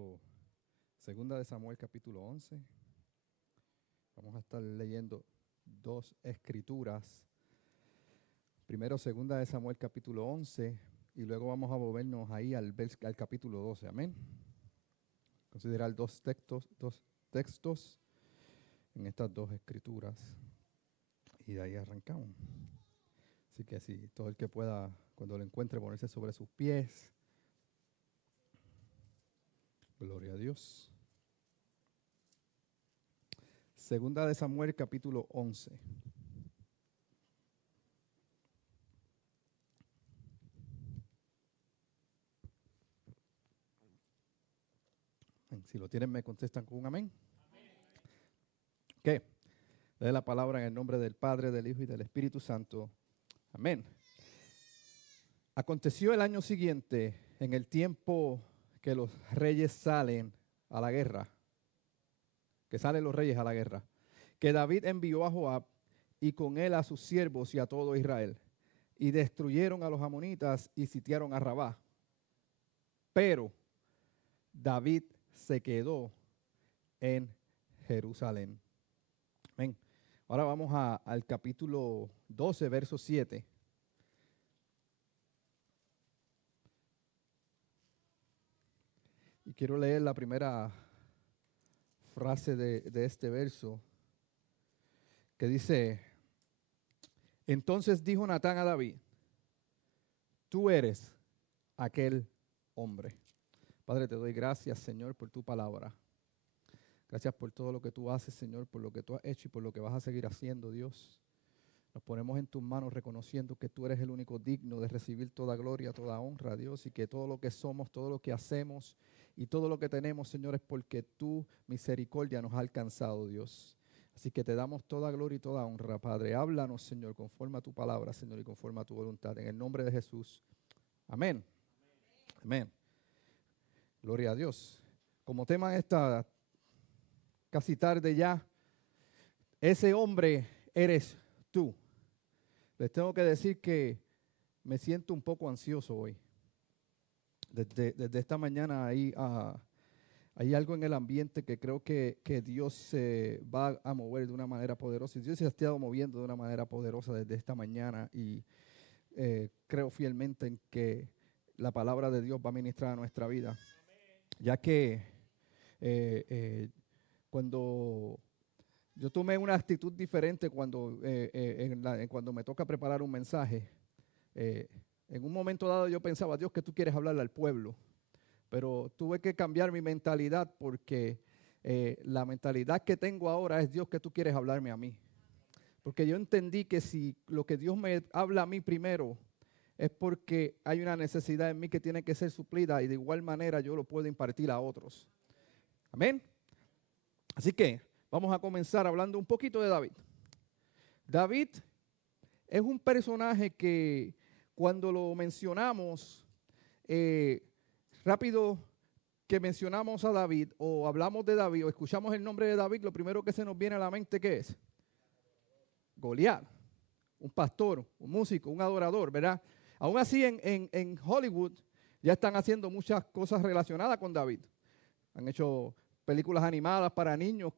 estudiando Segunda de Samuel capítulo 11. Vamos a estar leyendo dos escrituras. Primero Segunda de Samuel capítulo 11 y luego vamos a movernos ahí al capítulo 12. Amén. Considerar dos textos en estas dos escrituras y de ahí arrancamos. Así que si todo el que pueda, cuando lo encuentre, ponerse sobre sus pies. Gloria a Dios. Segunda de Samuel capítulo 11. Si lo tienen, me contestan con un amén. Amén. ¿Qué? Lee la palabra en el nombre del Padre, del Hijo y del Espíritu Santo. Amén. Aconteció el año siguiente, en el tiempo que los reyes salen a la guerra, que salen los reyes a la guerra, que David envió a Joab y con él a sus siervos y a todo Israel, y destruyeron a los amonitas y sitiaron a Rabá. Pero David se quedó en Jerusalén. Amén. Ahora vamos al capítulo 12, verso 7. Y quiero leer la primera frase de este verso, que dice: entonces dijo Natán a David, tú eres aquel hombre. Padre, te doy gracias, Señor, por tu palabra. Gracias por todo lo que tú haces, Señor, por lo que tú has hecho y por lo que vas a seguir haciendo, Dios. Nos ponemos en tus manos reconociendo que tú eres el único digno de recibir toda gloria, toda honra, Dios, y que todo lo que somos, todo lo que hacemos y todo lo que tenemos, Señor, es porque tu misericordia nos ha alcanzado, Dios. Así que te damos toda gloria y toda honra, Padre. Háblanos, Señor, conforme a tu palabra, Señor, y conforme a tu voluntad. En el nombre de Jesús. Amén. Amén. Gloria a Dios. Como tema esta casi tarde ya, ese hombre eres tú. Les tengo que decir que me siento un poco ansioso hoy. Desde esta mañana hay algo en el ambiente que creo que Dios se va a mover de una manera poderosa. Y Dios se ha estado moviendo de una manera poderosa desde esta mañana y creo fielmente en que la palabra de Dios va a ministrar a nuestra vida. Ya que cuando yo tomé una actitud diferente cuando me toca preparar un mensaje. En un momento dado yo pensaba, Dios, que tú quieres hablarle al pueblo. Pero tuve que cambiar mi mentalidad porque la mentalidad que tengo ahora es, Dios, que tú quieres hablarme a mí. Porque yo entendí que si lo que Dios me habla a mí primero es porque hay una necesidad en mí que tiene que ser suplida y de igual manera yo lo puedo impartir a otros. Amén. Así que vamos a comenzar hablando un poquito de David. David es un personaje que cuando lo mencionamos, rápido que mencionamos a David o hablamos de David o escuchamos el nombre de David, lo primero que se nos viene a la mente, ¿qué es? Goliat, un pastor, un músico, un adorador, ¿verdad? Aún así en Hollywood ya están haciendo muchas cosas relacionadas con David. Han hecho películas animadas para niños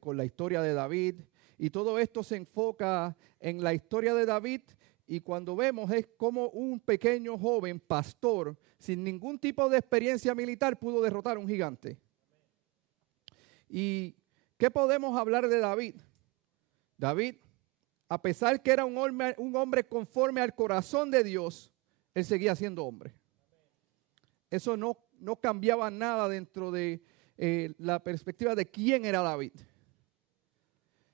con la historia de David. Y todo esto se enfoca en la historia de David. Y cuando vemos es como un pequeño joven pastor, sin ningún tipo de experiencia militar, pudo derrotar a un gigante. ¿Y qué podemos hablar de David? David, a pesar que era un hombre conforme al corazón de Dios, él seguía siendo hombre. Eso no cambiaba nada dentro de la perspectiva de quién era David.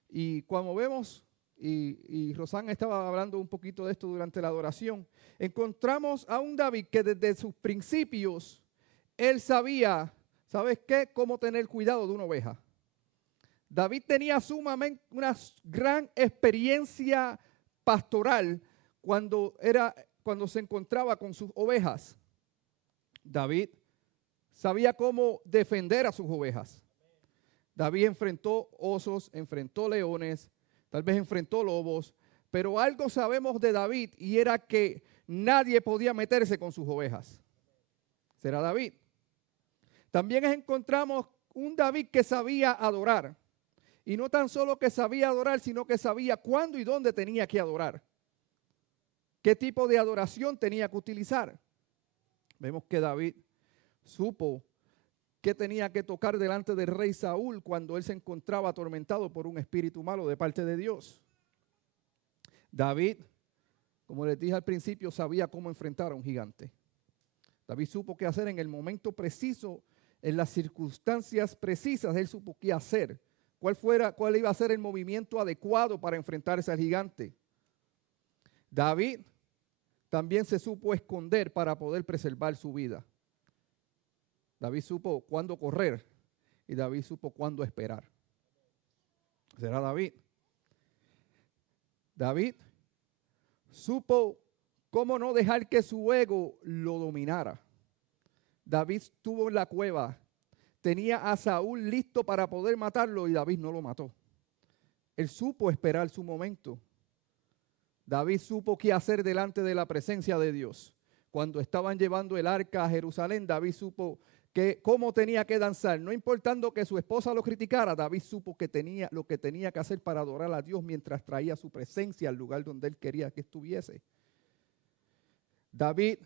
Y cuando vemos, y Rosana estaba hablando un poquito de esto durante la adoración, encontramos a un David que desde sus principios, él sabía, ¿sabes qué? Cómo tener cuidado de una oveja. David tenía sumamente una gran experiencia pastoral cuando se encontraba con sus ovejas. David sabía cómo defender a sus ovejas. David enfrentó osos, enfrentó leones, tal vez enfrentó lobos, pero algo sabemos de David y era que nadie podía meterse con sus ovejas. ¿Será David? También encontramos un David que sabía adorar. Y no tan solo que sabía adorar, sino que sabía cuándo y dónde tenía que adorar. ¿Qué tipo de adoración tenía que utilizar? Vemos que David supo que tenía que tocar delante del rey Saúl cuando él se encontraba atormentado por un espíritu malo de parte de Dios. David, como les dije al principio, sabía cómo enfrentar a un gigante. David supo qué hacer en el momento preciso, en las circunstancias precisas. Él supo qué hacer, cuál iba a ser el movimiento adecuado para enfrentarse al gigante. David también se supo esconder para poder preservar su vida. David supo cuándo correr y David supo cuándo esperar. ¿Será David? David supo cómo no dejar que su ego lo dominara. David estuvo en la cueva, tenía a Saúl listo para poder matarlo y David no lo mató. Él supo esperar su momento. David supo qué hacer delante de la presencia de Dios. Cuando estaban llevando el arca a Jerusalén, David supo cómo tenía que danzar. No importando que su esposa lo criticara, David supo lo que tenía que hacer para adorar a Dios mientras traía su presencia al lugar donde él quería que estuviese. David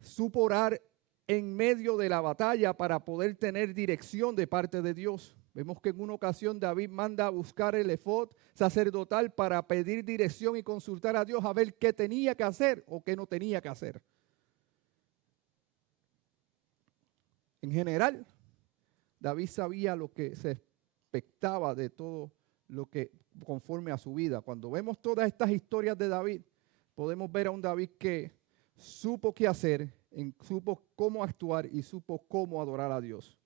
supo orar en medio de la batalla para poder tener dirección de parte de Dios. Vemos que en una ocasión David manda a buscar el efod sacerdotal para pedir dirección y consultar a Dios a ver qué tenía que hacer o qué no tenía que hacer. En general, David sabía lo que se expectaba de todo lo que conforme a su vida. Cuando vemos todas estas historias de David, podemos ver a un David que supo qué hacer, supo cómo actuar y supo cómo adorar a Dios.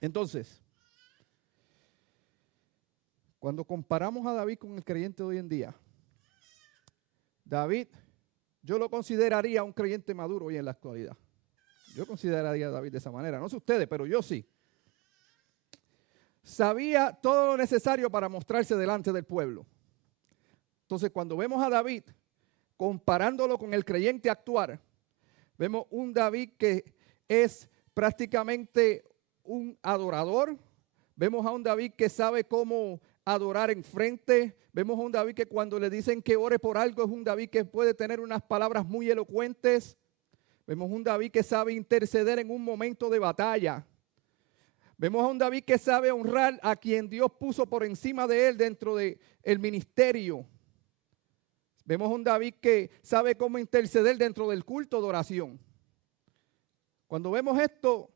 Entonces, cuando comparamos a David con el creyente de hoy en día, David, yo lo consideraría un creyente maduro hoy en la actualidad. Yo consideraría a David de esa manera. No sé ustedes, pero yo sí. Sabía todo lo necesario para mostrarse delante del pueblo. Entonces, cuando vemos a David, comparándolo con el creyente actual, vemos un David que es prácticamente un adorador. Vemos a un David que sabe cómo adorar enfrente. Vemos a un David que cuando le dicen que ore por algo es un David que puede tener unas palabras muy elocuentes. Vemos un David que sabe interceder en un momento de batalla. Vemos a un David que sabe honrar a quien Dios puso por encima de él dentro del ministerio. Vemos a un David que sabe cómo interceder dentro del culto de oración. Cuando vemos esto,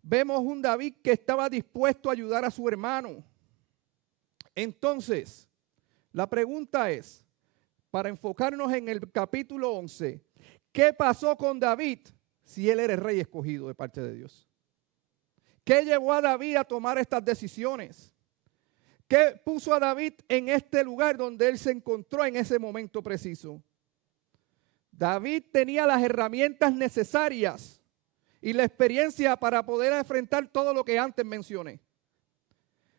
vemos un David que estaba dispuesto a ayudar a su hermano. Entonces, la pregunta es, para enfocarnos en el capítulo 11, ¿qué pasó con David si él era el rey escogido de parte de Dios? ¿Qué llevó a David a tomar estas decisiones? ¿Qué puso a David en este lugar donde él se encontró en ese momento preciso? David tenía las herramientas necesarias y la experiencia para poder enfrentar todo lo que antes mencioné.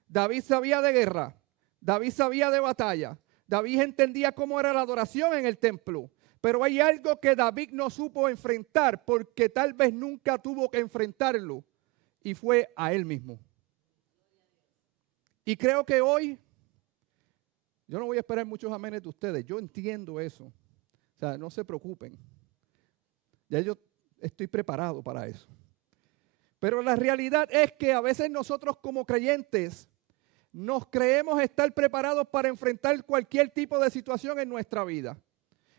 David sabía de guerra, David sabía de batalla, David entendía cómo era la adoración en el templo. Pero hay algo que David no supo enfrentar porque tal vez nunca tuvo que enfrentarlo y fue a él mismo. Y creo que hoy, yo no voy a esperar muchos amenes de ustedes, yo entiendo eso. O sea, no se preocupen. Ya yo estoy preparado para eso. Pero la realidad es que a veces nosotros como creyentes nos creemos estar preparados para enfrentar cualquier tipo de situación en nuestra vida.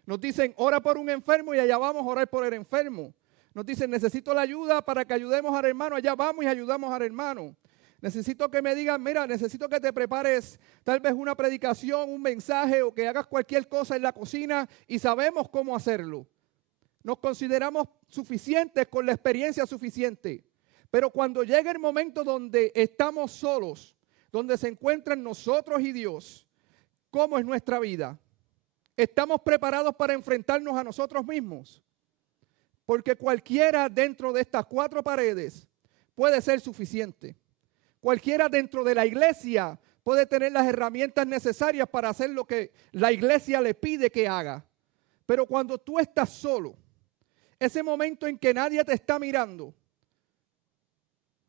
Nos dicen, ora por un enfermo y allá vamos a orar por el enfermo. Nos dicen, necesito la ayuda para que ayudemos al hermano, allá vamos y ayudamos al hermano. Necesito que me digan, mira, necesito que te prepares tal vez una predicación, un mensaje o que hagas cualquier cosa en la cocina y sabemos cómo hacerlo. Nos consideramos suficientes con la experiencia suficiente. Pero cuando llega el momento donde estamos solos, donde se encuentran nosotros y Dios, ¿cómo es nuestra vida? ¿Estamos preparados para enfrentarnos a nosotros mismos? Porque cualquiera dentro de estas cuatro paredes puede ser suficiente. Cualquiera dentro de la iglesia puede tener las herramientas necesarias para hacer lo que la iglesia le pide que haga. Pero cuando tú estás solo, ese momento en que nadie te está mirando,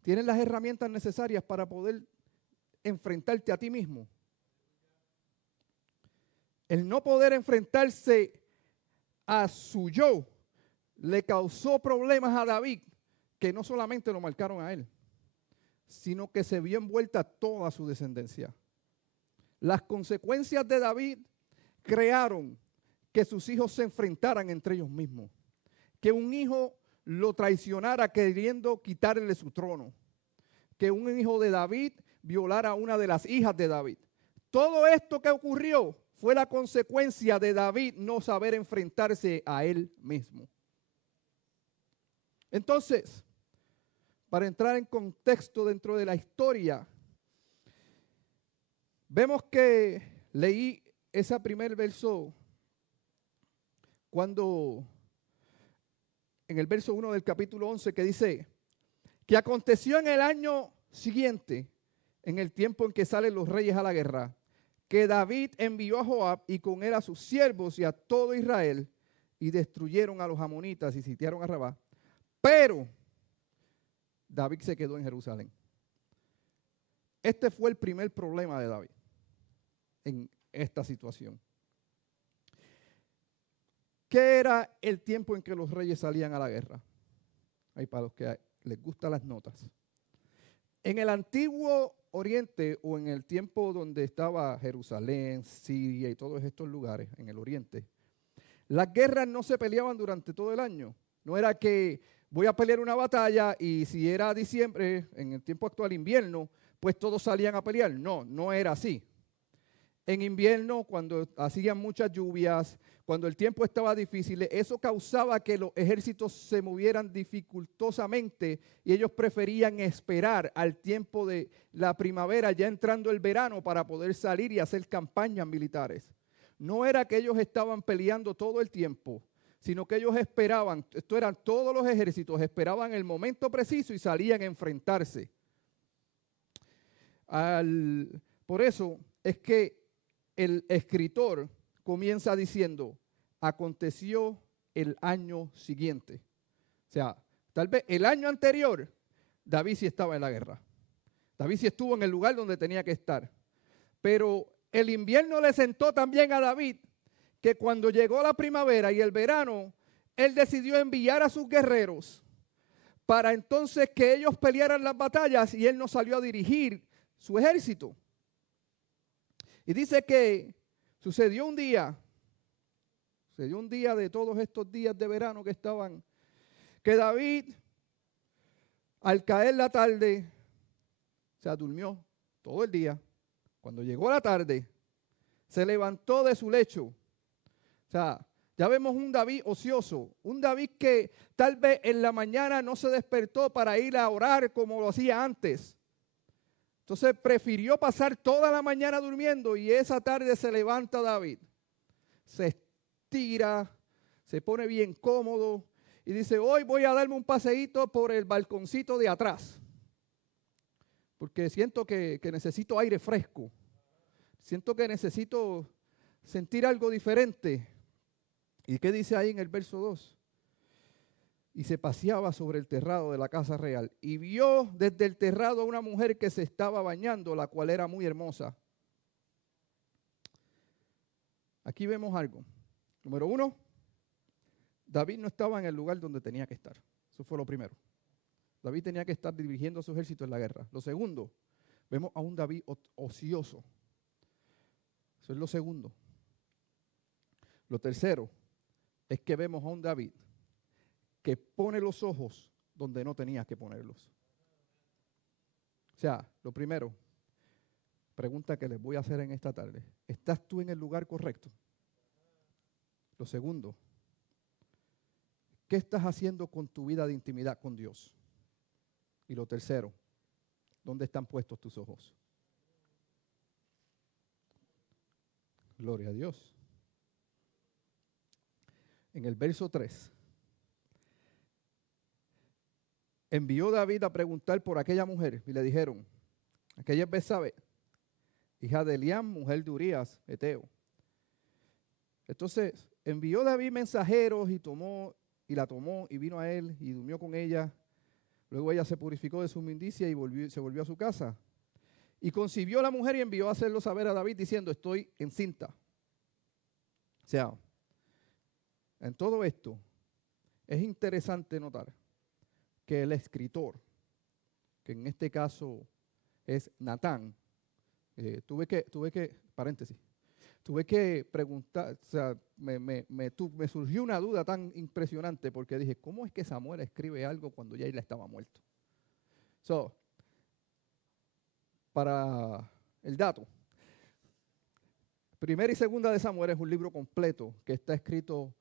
¿Tienes las herramientas necesarias para poder enfrentarte a ti mismo? El no poder enfrentarse a su yo le causó problemas a David, que no solamente lo marcaron a él, sino que se vio envuelta toda su descendencia. Las consecuencias de David crearon que sus hijos se enfrentaran entre ellos mismos, que un hijo lo traicionara queriendo quitarle su trono, que un hijo de David violara a una de las hijas de David. Todo esto que ocurrió fue la consecuencia de David no saber enfrentarse a él mismo. Entonces, para entrar en contexto dentro de la historia, vemos que leí ese primer verso cuando, en el verso 1 del capítulo 11, que dice, que aconteció en el año siguiente, en el tiempo en que salen los reyes a la guerra, que David envió a Joab y con él a sus siervos y a todo Israel, y destruyeron a los amonitas y sitiaron a Rabá. Pero David se quedó en Jerusalén. Este fue el primer problema de David en esta situación. ¿Qué era el tiempo en que los reyes salían a la guerra? Ahí para los que les gustan las notas. En el antiguo Oriente, o en el tiempo donde estaba Jerusalén, Siria y todos estos lugares en el Oriente, las guerras no se peleaban durante todo el año. No era que voy a pelear una batalla y si era diciembre, en el tiempo actual invierno, pues todos salían a pelear. No, no era así. En invierno, cuando hacían muchas lluvias, cuando el tiempo estaba difícil, eso causaba que los ejércitos se movieran dificultosamente y ellos preferían esperar al tiempo de la primavera, ya entrando el verano, para poder salir y hacer campañas militares. No era que ellos estaban peleando todo el tiempo, sino que ellos esperaban, esto eran todos los ejércitos, esperaban el momento preciso y salían a enfrentarse. Por eso es que el escritor comienza diciendo, aconteció el año siguiente. O sea, tal vez el año anterior, David sí estaba en la guerra. David sí estuvo en el lugar donde tenía que estar. Pero el invierno le sentó también a David, que cuando llegó la primavera y el verano, él decidió enviar a sus guerreros para entonces que ellos pelearan las batallas y él no salió a dirigir su ejército. Y dice que sucedió un día de todos estos días de verano que estaban, que David, al caer la tarde, o sea, durmió todo el día. Cuando llegó la tarde, se levantó de su lecho. O sea, ya vemos un David ocioso, un David que tal vez en la mañana no se despertó para ir a orar como lo hacía antes. Entonces prefirió pasar toda la mañana durmiendo y esa tarde se levanta David. Se estira, se pone bien cómodo y dice, hoy voy a darme un paseíto por el balconcito de atrás. Porque siento que necesito aire fresco. Siento que necesito sentir algo diferente. ¿Y qué dice ahí en el verso 2? Y se paseaba sobre el terrado de la casa real y vio desde el terrado a una mujer que se estaba bañando, la cual era muy hermosa. Aquí vemos algo. Número 1, David no estaba en el lugar donde tenía que estar. Eso fue lo primero. David tenía que estar dirigiendo a su ejército en la guerra. Lo segundo, vemos a un David ocioso. Eso es lo segundo. Lo tercero es que vemos a un David que pone los ojos donde no tenía que ponerlos. O sea, lo primero, pregunta que les voy a hacer en esta tarde. ¿Estás tú en el lugar correcto? Lo segundo, ¿qué estás haciendo con tu vida de intimidad con Dios? Y lo tercero, ¿dónde están puestos tus ojos? Gloria a Dios. En el verso 3, envió David a preguntar por aquella mujer y le dijeron, aquella es Betsabé, hija de Eliam, mujer de Urías, Eteo. Entonces envió David mensajeros y la tomó y vino a él y durmió con ella. Luego ella se purificó de su inmundicia y se volvió a su casa. Y concibió la mujer y envió a hacerlo saber a David diciendo, estoy encinta. O sea, en todo esto es interesante notar que el escritor, que en este caso es Natán, tuve que preguntar, o sea, me surgió una duda tan impresionante porque dije, ¿cómo es que Samuel escribe algo cuando ya él estaba muerto? Para el dato, Primera y Segunda de Samuel es un libro completo que está escrito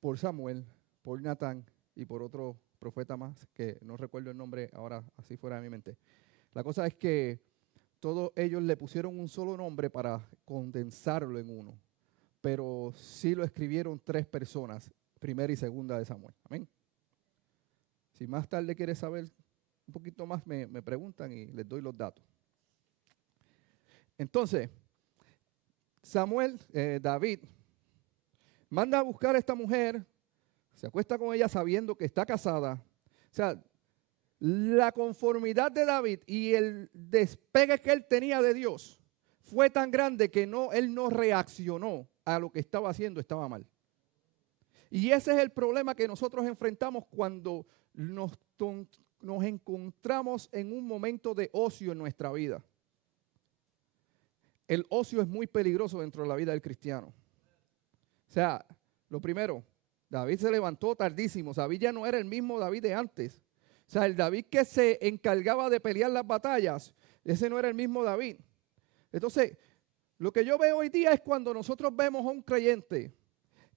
por Samuel, por Natán y por otro profeta más, que no recuerdo el nombre ahora, así fuera de mi mente. La cosa es que todos ellos le pusieron un solo nombre para condensarlo en uno, pero sí lo escribieron 3 personas, Primera y Segunda de Samuel. Amén. Si más tarde quieres saber un poquito más, me preguntan y les doy los datos. Entonces, David, manda a buscar a esta mujer, se acuesta con ella sabiendo que está casada. O sea, la conformidad de David y el despegue que él tenía de Dios fue tan grande que él no reaccionó a lo que estaba haciendo, estaba mal. Y ese es el problema que nosotros enfrentamos cuando nos encontramos en un momento de ocio en nuestra vida. El ocio es muy peligroso dentro de la vida del cristiano. O sea, lo primero, David se levantó tardísimo. David ya no era el mismo David de antes. O sea, el David que se encargaba de pelear las batallas, ese no era el mismo David. Entonces, lo que yo veo hoy día es cuando nosotros vemos a un creyente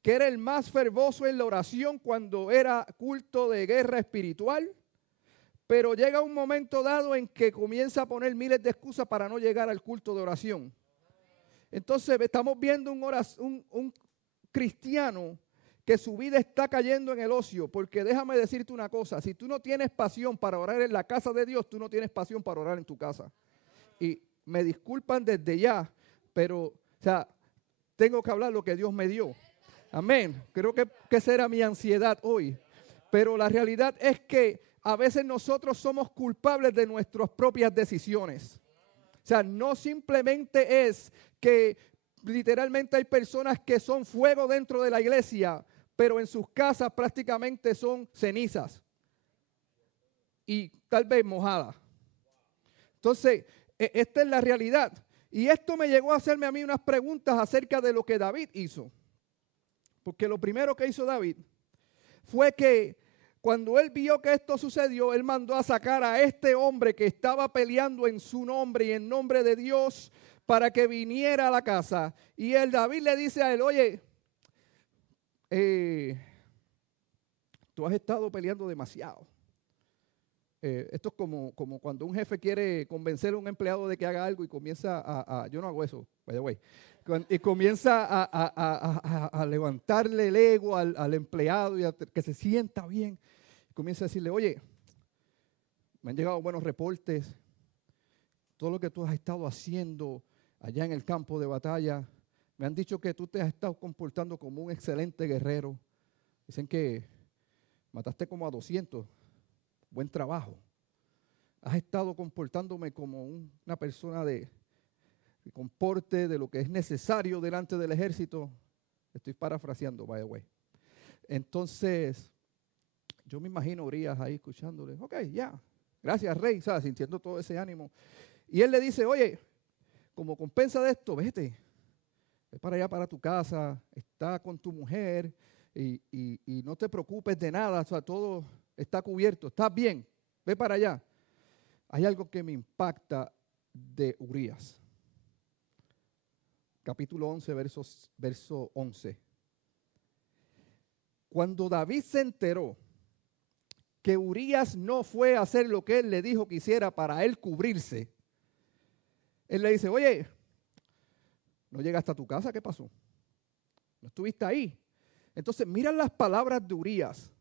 que era el más fervoroso en la oración cuando era culto de guerra espiritual, pero llega un momento dado en que comienza a poner miles de excusas para no llegar al culto de oración. Entonces estamos viendo un cristiano que su vida está cayendo en el ocio, porque déjame decirte una cosa, si tú no tienes pasión para orar en la casa de Dios, tú no tienes pasión para orar en tu casa. Y me disculpan desde ya, pero o sea, tengo que hablar lo que Dios me dio. Amén. Creo que esa era mi ansiedad hoy. Pero la realidad es que a veces nosotros somos culpables de nuestras propias decisiones. O sea, no simplemente es que literalmente hay personas que son fuego dentro de la iglesia, pero en sus casas prácticamente son cenizas y tal vez mojadas. Entonces, esta es la realidad. Y esto me llegó a hacerme a mí unas preguntas acerca de lo que David hizo. Porque lo primero que hizo David fue que cuando él vio que esto sucedió, él mandó a sacar a este hombre que estaba peleando en su nombre y en nombre de Dios para que viniera a la casa. Y David le dice a él, oye, tú has estado peleando demasiado. Esto es como cuando un jefe quiere convencer a un empleado de que haga algo y comienza yo no hago eso, by the way, y comienza a levantarle el ego al empleado y a que se sienta bien. Comienza a decirle, oye, me han llegado buenos reportes, todo lo que tú has estado haciendo allá en el campo de batalla, me han dicho que tú te has estado comportando como un excelente guerrero. Dicen que mataste como a 200. Buen trabajo. Has estado comportándome como una persona de comporte, de lo que es necesario delante del ejército. Estoy parafraseando, by the way. Entonces, yo me imagino a Urias ahí escuchándole. Ok, ya. Gracias, rey. ¿Sabes? Sintiendo todo ese ánimo. Y él le dice, oye, como compensa de esto, ve para allá para tu casa, está con tu mujer y no te preocupes de nada. O sea, todo está cubierto, estás bien, ve para allá. Hay algo que me impacta de Urias. Capítulo 11, verso 11. Cuando David se enteró que Urias no fue a hacer lo que él le dijo que hiciera para él cubrirse, él le dice, oye, ¿no llegaste a tu casa? ¿Qué pasó? ¿No estuviste ahí? Entonces, mira las palabras de Urias.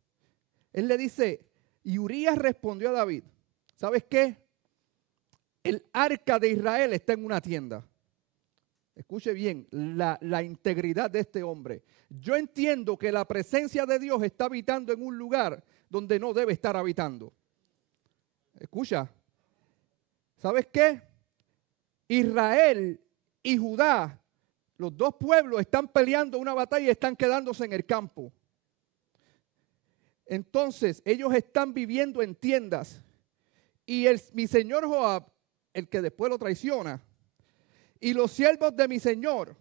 Él le dice, y Urias respondió a David, ¿sabes qué? El arca de Israel está en una tienda. Escuche bien la integridad de este hombre. Yo entiendo que la presencia de Dios está habitando en un lugar donde no debe estar habitando. Escucha, ¿sabes qué? Israel y Judá, los dos pueblos están peleando una batalla y están quedándose en el campo. Entonces, ellos están viviendo en tiendas. Y mi señor Joab, el que después lo traiciona, y los siervos de mi señor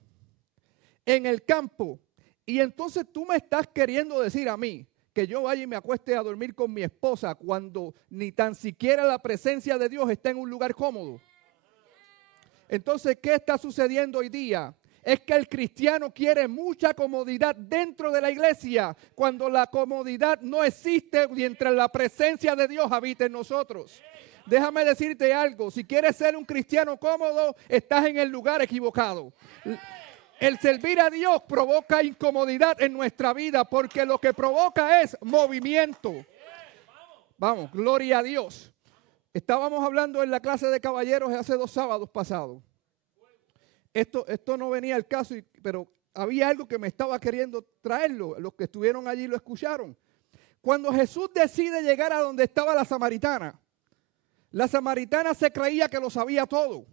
en el campo. Y entonces tú me estás queriendo decir a mí que yo vaya y me acueste a dormir con mi esposa cuando ni tan siquiera la presencia de Dios está en un lugar cómodo. Entonces, ¿qué está sucediendo hoy día? Es que el cristiano quiere mucha comodidad dentro de la iglesia cuando la comodidad no existe mientras la presencia de Dios habita en nosotros. Déjame decirte algo, si quieres ser un cristiano cómodo, estás en el lugar equivocado. El servir a Dios provoca incomodidad en nuestra vida porque lo que provoca es movimiento. Vamos, gloria a Dios. Estábamos hablando en la clase de caballeros hace 2 sábados pasados. Esto no venía al caso, pero había algo que me estaba queriendo traerlo. Los que estuvieron allí lo escucharon. Cuando Jesús decide llegar a donde estaba la samaritana se creía que lo sabía todo.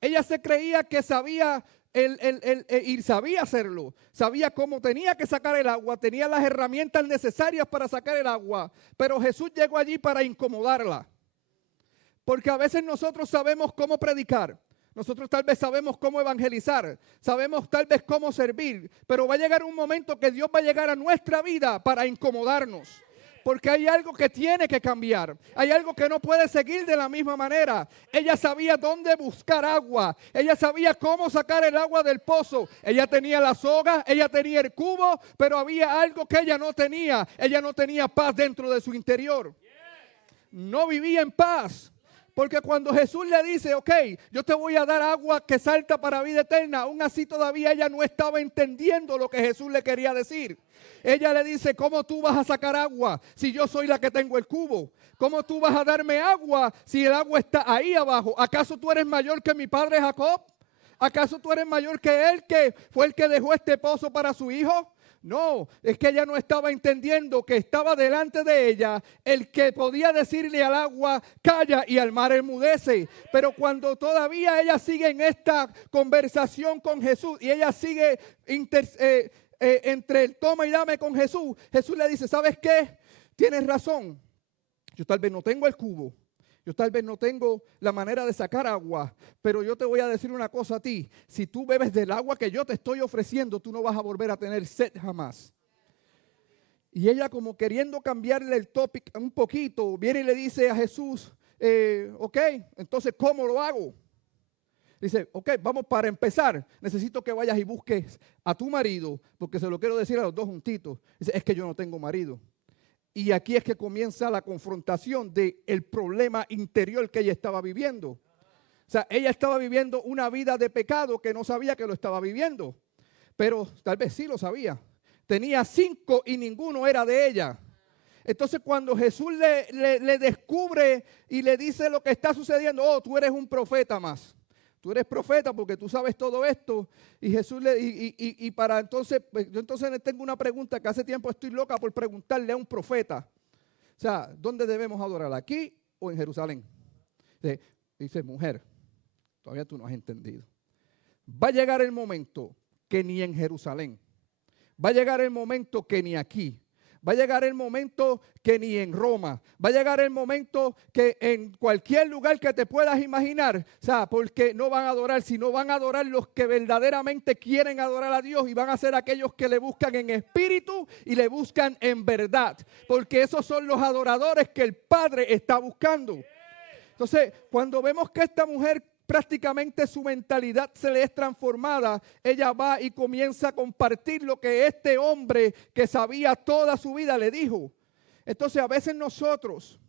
Ella se creía que sabía y sabía hacerlo. Sabía cómo tenía que sacar el agua, tenía las herramientas necesarias para sacar el agua. Pero Jesús llegó allí para incomodarla. Porque a veces nosotros sabemos cómo predicar. Nosotros tal vez sabemos cómo evangelizar, sabemos tal vez cómo servir, pero va a llegar un momento que Dios va a llegar a nuestra vida para incomodarnos. Porque hay algo que tiene que cambiar, hay algo que no puede seguir de la misma manera. Ella sabía dónde buscar agua, ella sabía cómo sacar el agua del pozo. Ella tenía la soga, ella tenía el cubo, pero había algo que ella no tenía paz dentro de su interior. No vivía en paz. Porque cuando Jesús le dice, ok, yo te voy a dar agua que salta para vida eterna, aún así todavía ella no estaba entendiendo lo que Jesús le quería decir. Ella le dice, ¿cómo tú vas a sacar agua si yo soy la que tengo el cubo? ¿Cómo tú vas a darme agua si el agua está ahí abajo? ¿Acaso tú eres mayor que mi padre Jacob? ¿Acaso tú eres mayor que él, que fue el que dejó este pozo para su hijo? No, es que ella no estaba entendiendo que estaba delante de ella el que podía decirle al agua, calla, y al mar enmudece. Pero cuando todavía ella sigue en esta conversación con Jesús y ella sigue entre el toma y dame con Jesús, Jesús le dice, ¿sabes qué? Tienes razón, yo tal vez no tengo el cubo. Yo tal vez no tengo la manera de sacar agua, pero yo te voy a decir una cosa a ti. Si tú bebes del agua que yo te estoy ofreciendo, tú no vas a volver a tener sed jamás. Y ella, como queriendo cambiarle el topic un poquito, viene y le dice a Jesús, ok, entonces ¿cómo lo hago? Dice, ok, vamos, para empezar, necesito que vayas y busques a tu marido, porque se lo quiero decir a los dos juntitos. Dice, es que yo no tengo marido. Y aquí es que comienza la confrontación del problema interior que ella estaba viviendo. O sea, ella estaba viviendo una vida de pecado que no sabía que lo estaba viviendo. Pero tal vez sí lo sabía. Tenía 5 y ninguno era de ella. Entonces cuando Jesús le descubre y le dice lo que está sucediendo, oh, tú eres un profeta más. Tú eres profeta porque tú sabes todo esto. Y Jesús para entonces, pues, yo entonces le tengo una pregunta que hace tiempo estoy loca por preguntarle a un profeta. O sea, ¿dónde debemos adorar? ¿Aquí o en Jerusalén? Dice, mujer, todavía tú no has entendido. Va a llegar el momento que ni en Jerusalén. Va a llegar el momento que ni aquí. Va a llegar el momento que ni en Roma. Va a llegar el momento que en cualquier lugar que te puedas imaginar. O sea, porque no van a adorar, sino van a adorar los que verdaderamente quieren adorar a Dios. Y van a ser aquellos que le buscan en espíritu y le buscan en verdad. Porque esos son los adoradores que el Padre está buscando. Entonces, cuando vemos que esta mujer prácticamente su mentalidad se le es transformada, ella va y comienza a compartir lo que este hombre que sabía toda su vida le dijo. Entonces a veces nosotros,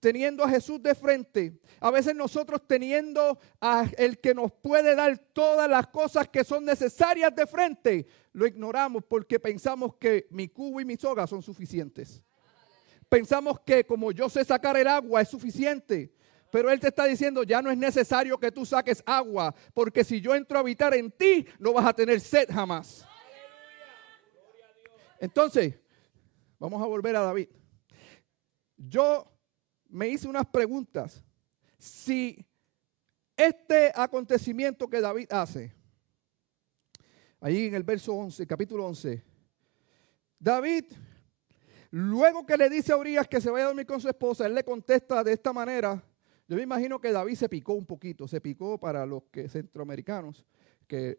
teniendo a Jesús de frente, a veces nosotros teniendo a el que nos puede dar todas las cosas que son necesarias de frente, lo ignoramos porque pensamos que mi cubo y mi soga son suficientes. Pensamos que como yo sé sacar el agua es suficiente. Pero Él te está diciendo, ya no es necesario que tú saques agua, porque si yo entro a habitar en ti, no vas a tener sed jamás. Entonces, vamos a volver a David. me hice unas preguntas. Si este acontecimiento que David hace, ahí en el verso 11, capítulo 11, David, luego que le dice a Urías que se vaya a dormir con su esposa, él le contesta de esta manera. Yo me imagino que David se picó un poquito, se picó para los que centroamericanos, que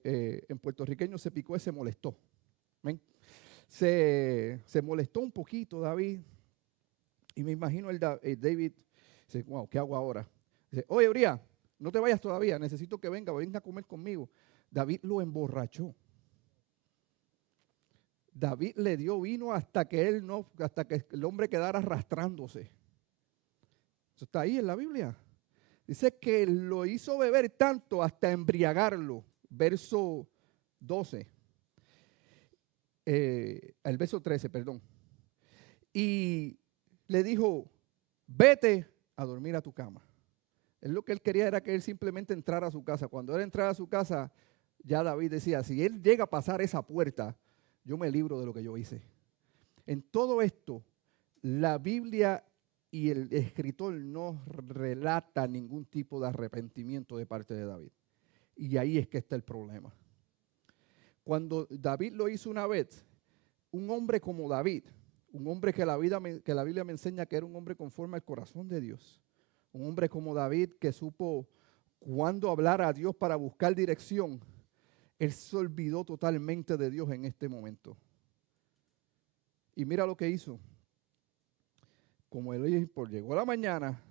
en puertorriqueños se picó y se molestó. ¿Ven? Se molestó un poquito David, y me imagino David dice, wow, ¿qué hago ahora? Dice, oye, Urías, no te vayas todavía, necesito que venga a comer conmigo. David lo emborrachó. David le dio vino hasta que el hombre quedara arrastrándose. Eso está ahí en la Biblia. Dice que lo hizo beber tanto hasta embriagarlo. Verso 12. El verso 13, perdón. Y le dijo, vete a dormir a tu cama. Él lo que él quería era que él simplemente entrara a su casa. Cuando él entrara a su casa, ya David decía, si él llega a pasar esa puerta, yo me libro de lo que yo hice. En todo esto, la Biblia y el escritor no relata ningún tipo de arrepentimiento de parte de David. Y ahí es que está el problema. Cuando David lo hizo una vez, un hombre como David, un hombre que la Biblia me enseña que era un hombre conforme al corazón de Dios, un hombre como David que supo cuándo hablar a Dios para buscar dirección, él se olvidó totalmente de Dios en este momento. Y mira lo que hizo. Como él llegó a la mañana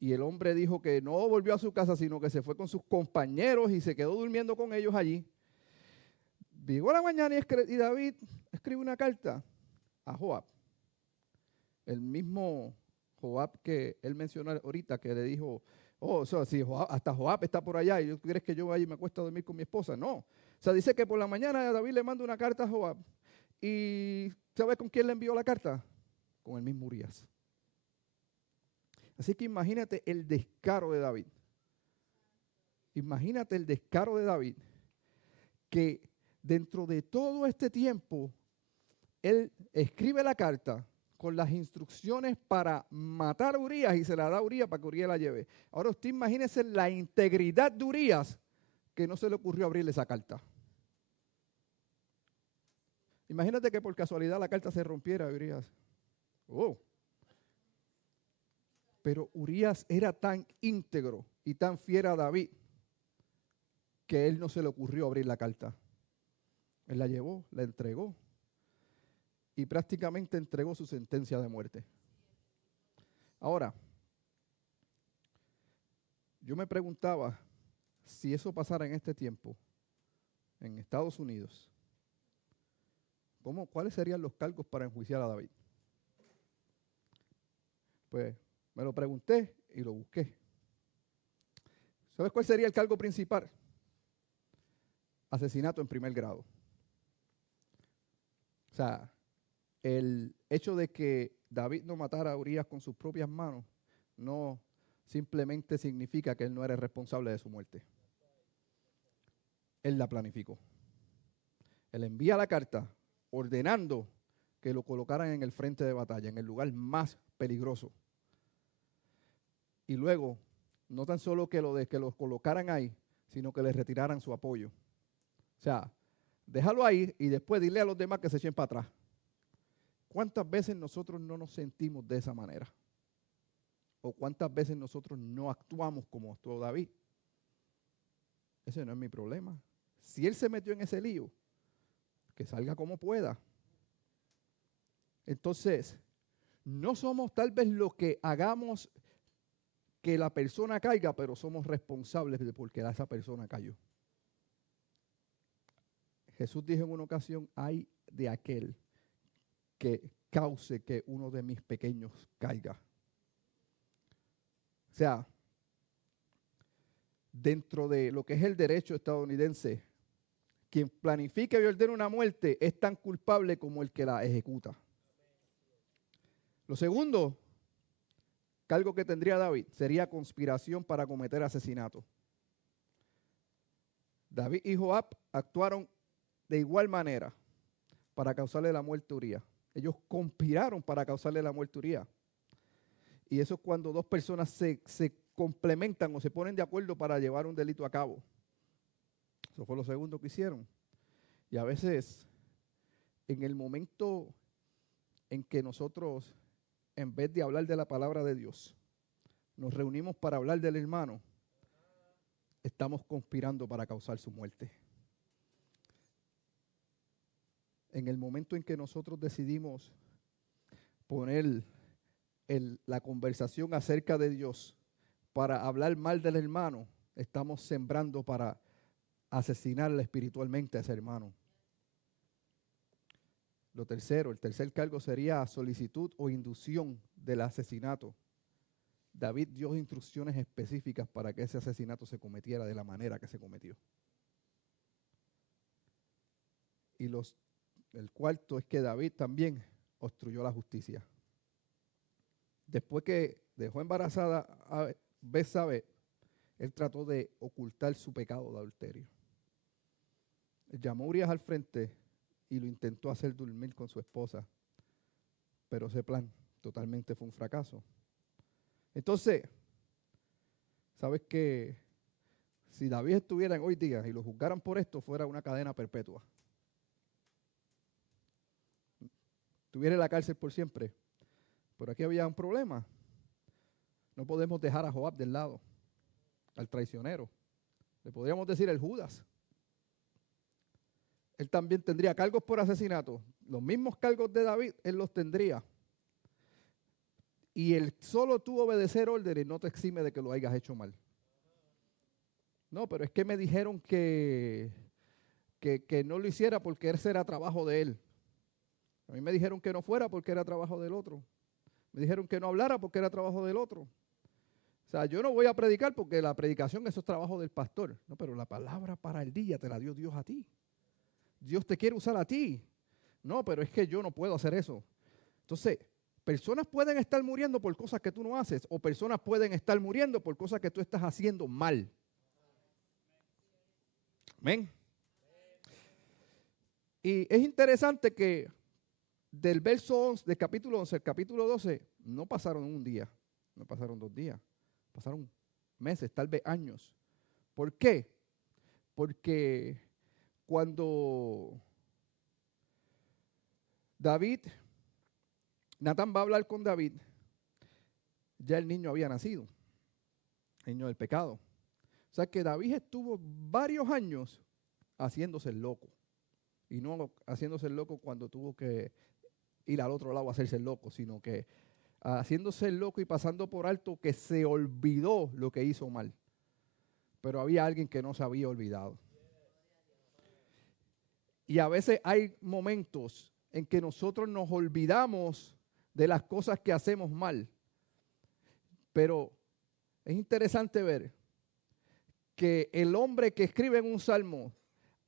y el hombre dijo que no volvió a su casa, sino que se fue con sus compañeros y se quedó durmiendo con ellos allí. Llegó a la mañana y David escribe una carta a Joab. El mismo Joab que él mencionó ahorita, que le dijo, oh, o sea, si hasta Joab está por allá y tú quieres que yo vaya y me acueste a dormir con mi esposa. No. O sea, dice que por la mañana David le manda una carta a Joab. ¿Y sabe con quién le envió la carta? Con el mismo Urías. Así que imagínate el descaro de David. Imagínate el descaro de David, que dentro de todo este tiempo, él escribe la carta con las instrucciones para matar a Urías y se la da a Urías para que Urías la lleve. Ahora usted imagínese la integridad de Urías, que no se le ocurrió abrirle esa carta. Imagínate que por casualidad la carta se rompiera, Urías. Oh. Pero Urías era tan íntegro y tan fiel a David que él no se le ocurrió abrir la carta. Él la llevó, la entregó y prácticamente entregó su sentencia de muerte. Ahora, yo me preguntaba si eso pasara en este tiempo, en Estados Unidos, ¿cuáles serían los cargos para enjuiciar a David? Pues me lo pregunté y lo busqué. ¿Sabes cuál sería el cargo principal? Asesinato en primer grado. O sea, el hecho de que David no matara a Urías con sus propias manos no simplemente significa que él no era el responsable de su muerte. Él la planificó. Él envía la carta ordenando que lo colocaran en el frente de batalla, en el lugar más peligroso. Y luego, no tan solo que los colocaran ahí, sino que les retiraran su apoyo. O sea, déjalo ahí y después dile a los demás que se echen para atrás. ¿Cuántas veces nosotros no nos sentimos de esa manera? ¿O cuántas veces nosotros no actuamos como actuó David? Ese no es mi problema. Si él se metió en ese lío, que salga como pueda. Entonces, no somos tal vez los que hagamos que la persona caiga, pero somos responsables de por qué esa persona cayó. Jesús dijo en una ocasión, ay de aquel que cause que uno de mis pequeños caiga. O sea, dentro de lo que es el derecho estadounidense, quien planifica y ordena una muerte es tan culpable como el que la ejecuta. Lo segundo cargo que tendría David sería conspiración para cometer asesinato. David y Joab actuaron de igual manera para causarle la muerte a Urías. Ellos conspiraron para causarle la muerte a Urías. Y eso es cuando dos personas se complementan o se ponen de acuerdo para llevar un delito a cabo. Eso fue lo segundo que hicieron. Y a veces, en el momento en que nosotros, en vez de hablar de la palabra de Dios, nos reunimos para hablar del hermano, estamos conspirando para causar su muerte. En el momento en que nosotros decidimos poner la conversación acerca de Dios para hablar mal del hermano, estamos sembrando para asesinarle espiritualmente a ese hermano. Lo tercero, el tercer cargo sería solicitud o inducción del asesinato. David dio instrucciones específicas para que ese asesinato se cometiera de la manera que se cometió. Y el cuarto es que David también obstruyó la justicia. Después que dejó embarazada a Betsabé, él trató de ocultar su pecado de adulterio. Él llamó a Urías al frente y lo intentó hacer dormir con su esposa, pero ese plan totalmente fue un fracaso. Entonces, ¿sabes qué? Si David estuviera en hoy día y lo juzgaran por esto, fuera una cadena perpetua. Estuviera en la cárcel por siempre. Pero aquí había un problema. No podemos dejar a Joab del lado, al traicionero. Le podríamos decir el Judas. Él también tendría cargos por asesinato. Los mismos cargos de David, él los tendría. Y el solo tú obedecer órdenes no te exime de que lo hayas hecho mal. No, pero es que me dijeron que no lo hiciera porque ese era trabajo de él. A mí me dijeron que no fuera porque era trabajo del otro. Me dijeron que no hablara porque era trabajo del otro. O sea, yo no voy a predicar porque la predicación eso es trabajo del pastor. No, pero la palabra para el día te la dio Dios a ti. Dios te quiere usar a ti. No, pero es que yo no puedo hacer eso. Entonces, personas pueden estar muriendo por cosas que tú no haces o personas pueden estar muriendo por cosas que tú estás haciendo mal. Amén. Y es interesante que del verso 11, del capítulo 11 al capítulo 12, no pasaron un día, no pasaron 2 días, pasaron meses, tal vez años. ¿Por qué? Porque cuando Natán va a hablar con David, ya el niño había nacido, el niño del pecado. O sea que David estuvo varios años haciéndose el loco. Y no haciéndose el loco cuando tuvo que ir al otro lado a hacerse el loco, sino que haciéndose el loco y pasando por alto que se olvidó lo que hizo mal. Pero había alguien que no se había olvidado. Y a veces hay momentos en que nosotros nos olvidamos de las cosas que hacemos mal. Pero es interesante ver que el hombre que escribe en un salmo,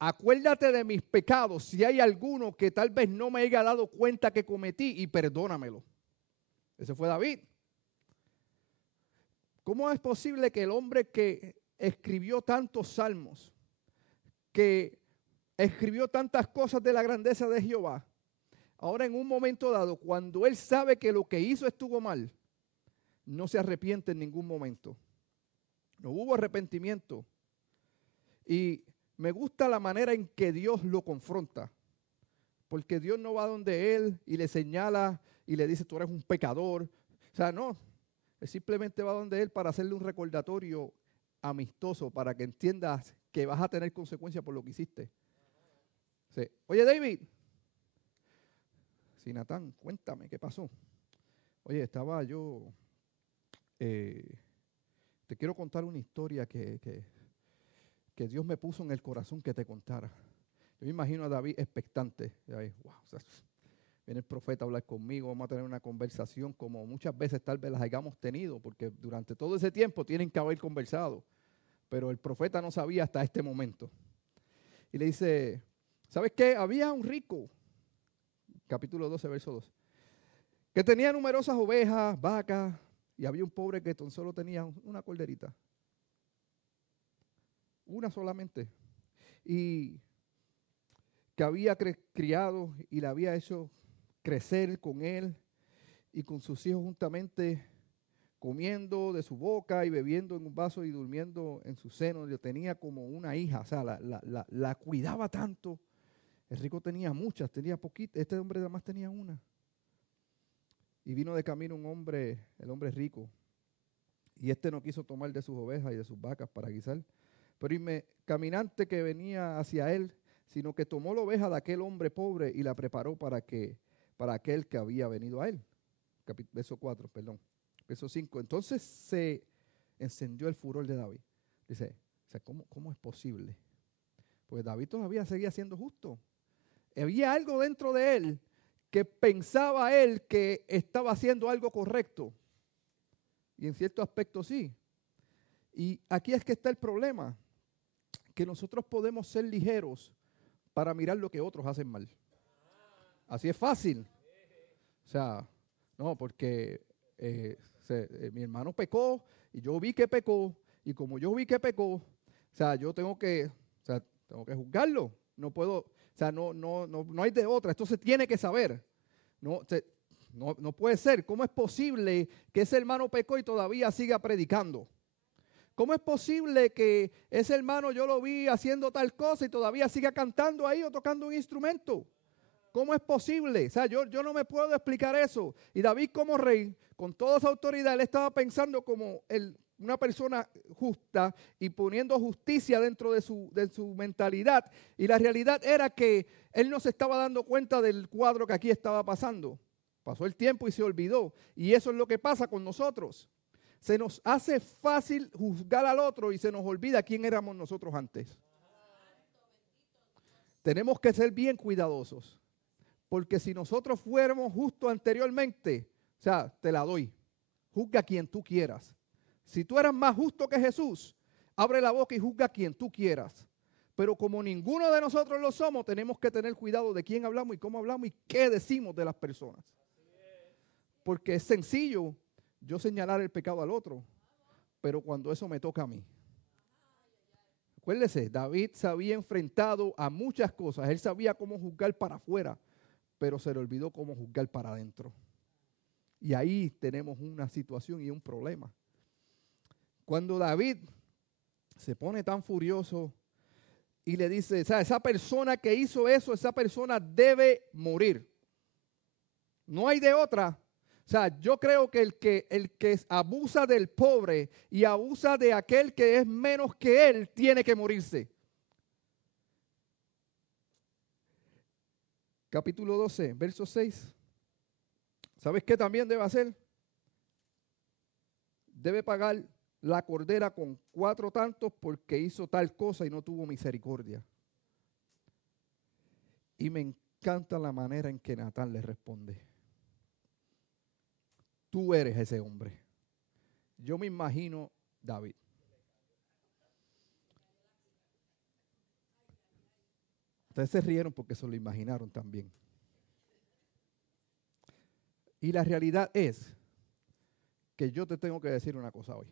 acuérdate de mis pecados, si hay alguno que tal vez no me haya dado cuenta que cometí y perdónamelo. Ese fue David. ¿Cómo es posible que el hombre que escribió tantos salmos, que escribió tantas cosas de la grandeza de Jehová, ahora en un momento dado, cuando él sabe que lo que hizo estuvo mal, no se arrepiente en ningún momento? No hubo arrepentimiento. Y me gusta la manera en que Dios lo confronta. Porque Dios no va donde él y le señala y le dice, tú eres un pecador. O sea, no. Él simplemente va donde él para hacerle un recordatorio amistoso para que entiendas que vas a tener consecuencias por lo que hiciste. Sí. Oye, David. Sí, Natán, cuéntame, ¿qué pasó? Oye, estaba yo... te quiero contar una historia que Dios me puso en el corazón que te contara. Yo me imagino a David expectante. Ahí, wow, o sea, viene el profeta a hablar conmigo, vamos a tener una conversación como muchas veces tal vez las hayamos tenido, porque durante todo ese tiempo tienen que haber conversado. Pero el profeta no sabía hasta este momento. Y le dice, ¿sabes qué? Había un rico, capítulo 12, verso 2, que tenía numerosas ovejas, vacas, y había un pobre que tan solo tenía una corderita. Una solamente. Y que había criado y la había hecho crecer con él y con sus hijos juntamente comiendo de su boca y bebiendo en un vaso y durmiendo en su seno. Yo tenía como una hija, o sea, la cuidaba tanto. El rico tenía muchas, tenía poquitas. Este hombre nada más tenía una. Y vino de camino un hombre, el hombre rico, y este no quiso tomar de sus ovejas y de sus vacas para guisar. Pero caminante que venía hacia él, sino que tomó la oveja de aquel hombre pobre y la preparó para aquel que había venido a él. Verso 4, perdón. Verso 5. Entonces se encendió el furor de David. Dice, o sea, ¿cómo es posible? Pues David todavía seguía siendo justo. Había algo dentro de él que pensaba él que estaba haciendo algo correcto. Y en cierto aspecto sí. Y aquí es que está el problema, que nosotros podemos ser ligeros para mirar lo que otros hacen mal. Así es fácil. O sea, no, porque mi hermano pecó y yo vi que pecó, y como yo vi que pecó, o sea, yo tengo que juzgarlo. No puedo, o sea, no hay de otra. Esto se tiene que saber. No puede ser. ¿Cómo es posible que ese hermano pecó y todavía siga predicando? ¿Cómo es posible que ese hermano yo lo vi haciendo tal cosa y todavía siga cantando ahí o tocando un instrumento? ¿Cómo es posible? O sea, yo no me puedo explicar eso. Y David como rey, con toda esa autoridad, él estaba pensando como una persona justa y poniendo justicia dentro de su mentalidad. Y la realidad era que él no se estaba dando cuenta del cuadro que aquí estaba pasando. Pasó el tiempo y se olvidó. Y eso es lo que pasa con nosotros. Se nos hace fácil juzgar al otro y se nos olvida quién éramos nosotros antes. Tenemos que ser bien cuidadosos. Porque si nosotros fuéramos justos anteriormente, o sea, te la doy. Juzga a quien tú quieras. Si tú eras más justo que Jesús, abre la boca y juzga a quien tú quieras. Pero como ninguno de nosotros lo somos, tenemos que tener cuidado de quién hablamos y cómo hablamos y qué decimos de las personas. Porque es sencillo yo señalar el pecado al otro, pero cuando eso me toca a mí. Acuérdese, David se había enfrentado a muchas cosas. Él sabía cómo juzgar para afuera, pero se le olvidó cómo juzgar para adentro. Y ahí tenemos una situación y un problema. Cuando David se pone tan furioso y le dice, o sea, esa persona que hizo eso, esa persona debe morir. No hay de otra. O sea, yo creo que el que abusa del pobre y abusa de aquel que es menos que él, tiene que morirse. Capítulo 12, verso 6. ¿Sabes qué también debe hacer? Debe pagar la cordera con 4 tantos porque hizo tal cosa y no tuvo misericordia. Y me encanta la manera en que Natán le responde. Tú eres ese hombre. Yo me imagino David. Ustedes se rieron porque se lo imaginaron también. Y la realidad es que yo te tengo que decir una cosa hoy.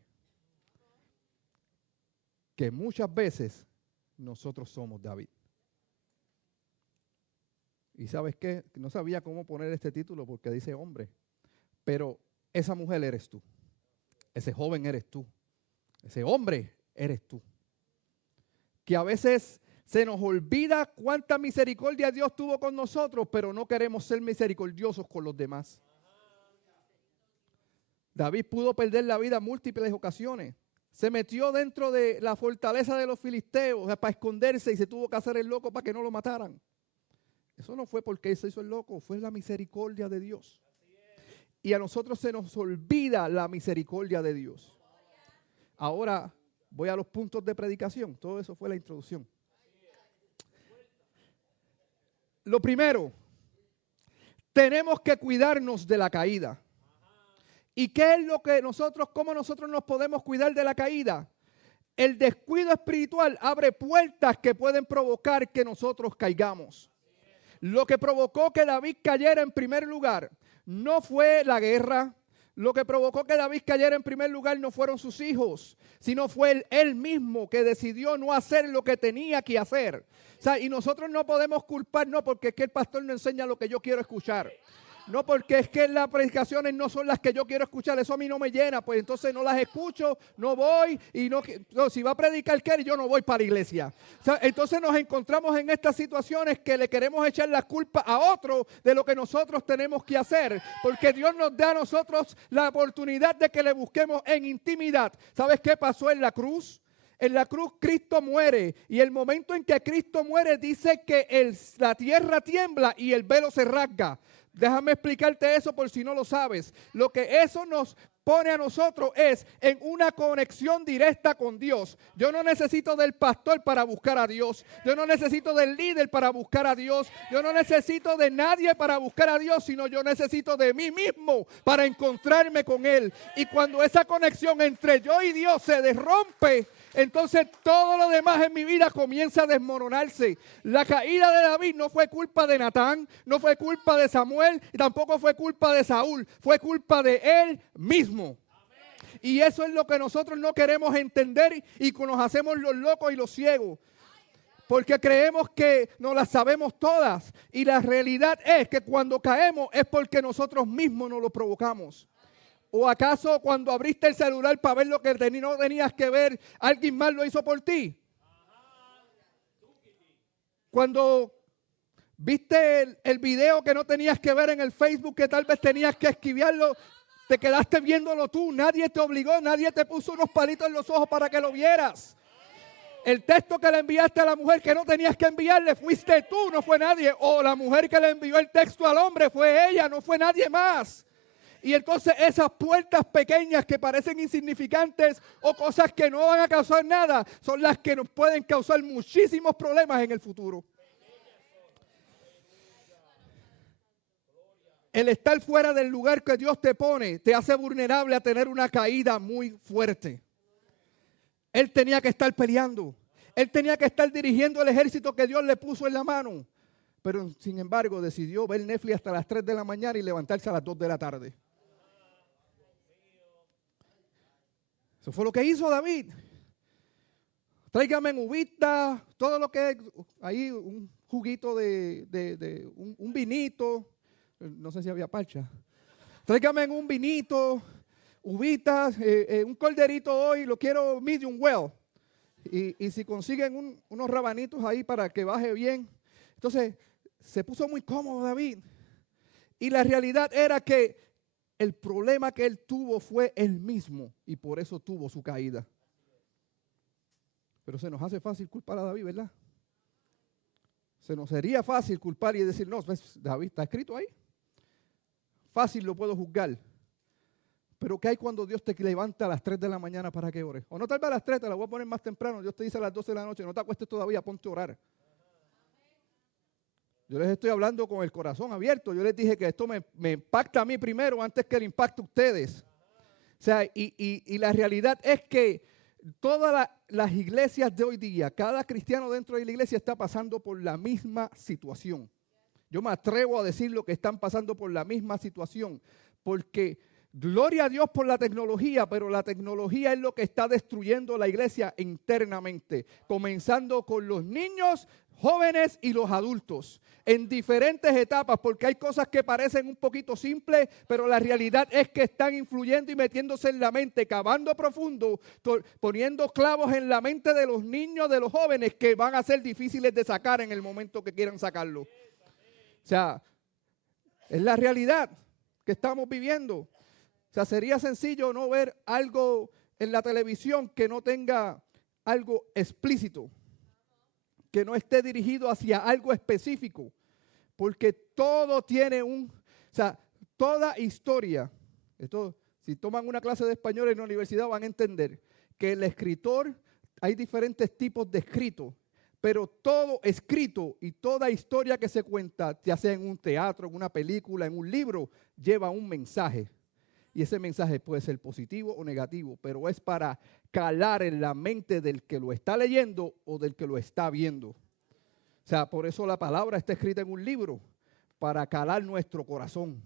Que muchas veces nosotros somos David. ¿Y sabes qué? No sabía cómo poner este título porque dice hombre. Pero esa mujer eres tú. Ese joven eres tú. Ese hombre eres tú. Que a veces se nos olvida cuánta misericordia Dios tuvo con nosotros, pero no queremos ser misericordiosos con los demás. David pudo perder la vida en múltiples ocasiones. Se metió dentro de la fortaleza de los filisteos, o sea, para esconderse, y se tuvo que hacer el loco para que no lo mataran. Eso no fue porque él se hizo el loco, fue la misericordia de Dios. Y a nosotros se nos olvida la misericordia de Dios. Ahora voy a los puntos de predicación. Todo eso fue la introducción. Lo primero, tenemos que cuidarnos de la caída. ¿Y qué es lo que cómo nosotros nos podemos cuidar de la caída? El descuido espiritual abre puertas que pueden provocar que nosotros caigamos. Lo que provocó que David cayera en primer lugar no fue la guerra. Lo que provocó que David cayera en primer lugar no fueron sus hijos, sino fue él mismo que decidió no hacer lo que tenía que hacer. O sea, y nosotros no podemos culpar, no, porque es que el pastor no enseña lo que yo quiero escuchar. No, porque es que las predicaciones no son las que yo quiero escuchar, eso a mí no me llena, pues entonces no las escucho, no voy y no, si va a predicar Kerry, yo no voy para la iglesia. O sea, entonces nos encontramos en estas situaciones que le queremos echar la culpa a otro de lo que nosotros tenemos que hacer, porque Dios nos da a nosotros la oportunidad de que le busquemos en intimidad. ¿Sabes qué pasó en la cruz? En la cruz Cristo muere y el momento en que Cristo muere dice que la tierra tiembla y el velo se rasga. Déjame explicarte eso por si no lo sabes. Lo que eso nos pone a nosotros es en una conexión directa con Dios. Yo no necesito del pastor para buscar a Dios. Yo no necesito del líder para buscar a Dios. Yo no necesito de nadie para buscar a Dios, sino yo necesito de mí mismo para encontrarme con Él. Y cuando esa conexión entre yo y Dios se derrumpe, entonces todo lo demás en mi vida comienza a desmoronarse. La caída de David no fue culpa de Natán, no fue culpa de Samuel y tampoco fue culpa de Saúl, fue culpa de él mismo. Y eso es lo que nosotros no queremos entender y nos hacemos los locos y los ciegos. Porque creemos que nos las sabemos todas y la realidad es que cuando caemos es porque nosotros mismos nos lo provocamos. ¿O acaso cuando abriste el celular para ver lo que no tenías que ver, alguien más lo hizo por ti? Cuando viste el video que no tenías que ver en el Facebook, que tal vez tenías que esquivarlo, te quedaste viéndolo tú. Nadie te obligó, nadie te puso unos palitos en los ojos para que lo vieras. El texto que le enviaste a la mujer que no tenías que enviarle, fuiste tú, no fue nadie. O la mujer que le envió el texto al hombre, fue ella, no fue nadie más. Y entonces esas puertas pequeñas que parecen insignificantes o cosas que no van a causar nada, son las que nos pueden causar muchísimos problemas en el futuro. El estar fuera del lugar que Dios te pone te hace vulnerable a tener una caída muy fuerte. Él tenía que estar peleando. Él tenía que estar dirigiendo el ejército que Dios le puso en la mano. Pero sin embargo decidió ver Netflix hasta las 3 de la mañana y levantarse a las 2 de la tarde. Eso fue lo que hizo David. Tráigame en uvita, todo lo que ahí, un juguito un vinito. No sé si había parcha. Tráigame en un vinito, uvitas, un corderito hoy, lo quiero medium well. Y si consiguen unos rabanitos ahí para que baje bien. Entonces, se puso muy cómodo David. Y la realidad era que el problema que él tuvo fue él mismo y por eso tuvo su caída. Pero se nos hace fácil culpar a David, ¿verdad? Se nos sería fácil culpar y decir, no, pues David está escrito ahí. Fácil lo puedo juzgar. Pero ¿qué hay cuando Dios te levanta a las 3 de la mañana para que ores? O no tal vez a las 3, te la voy a poner más temprano. Dios te dice a las 12 de la noche, no te acuestes todavía, ponte a orar. Yo les estoy hablando con el corazón abierto. Yo les dije que esto me impacta a mí primero antes que le impacte a ustedes. O sea, y la realidad es que todas las iglesias de hoy día, cada cristiano dentro de la iglesia está pasando por la misma situación. Yo me atrevo a decir lo que están pasando por la misma situación. Porque gloria a Dios por la tecnología, pero la tecnología es lo que está destruyendo la iglesia internamente. Comenzando con los niños, jóvenes y los adultos, en diferentes etapas, porque hay cosas que parecen un poquito simples, pero la realidad es que están influyendo y metiéndose en la mente, cavando profundo, poniendo clavos en la mente de los niños, de los jóvenes, que van a ser difíciles de sacar en el momento que quieran sacarlo. O sea, es la realidad que estamos viviendo. O sea, sería sencillo no ver algo en la televisión que no tenga algo explícito, que no esté dirigido hacia algo específico, porque todo tiene o sea, toda historia, esto, si toman una clase de español en la universidad van a entender que el escritor, hay diferentes tipos de escritos, pero todo escrito y toda historia que se cuenta, ya sea en un teatro, en una película, en un libro, lleva un mensaje. Y ese mensaje puede ser positivo o negativo, pero es para calar en la mente del que lo está leyendo o del que lo está viendo. O sea, por eso la palabra está escrita en un libro, para calar nuestro corazón.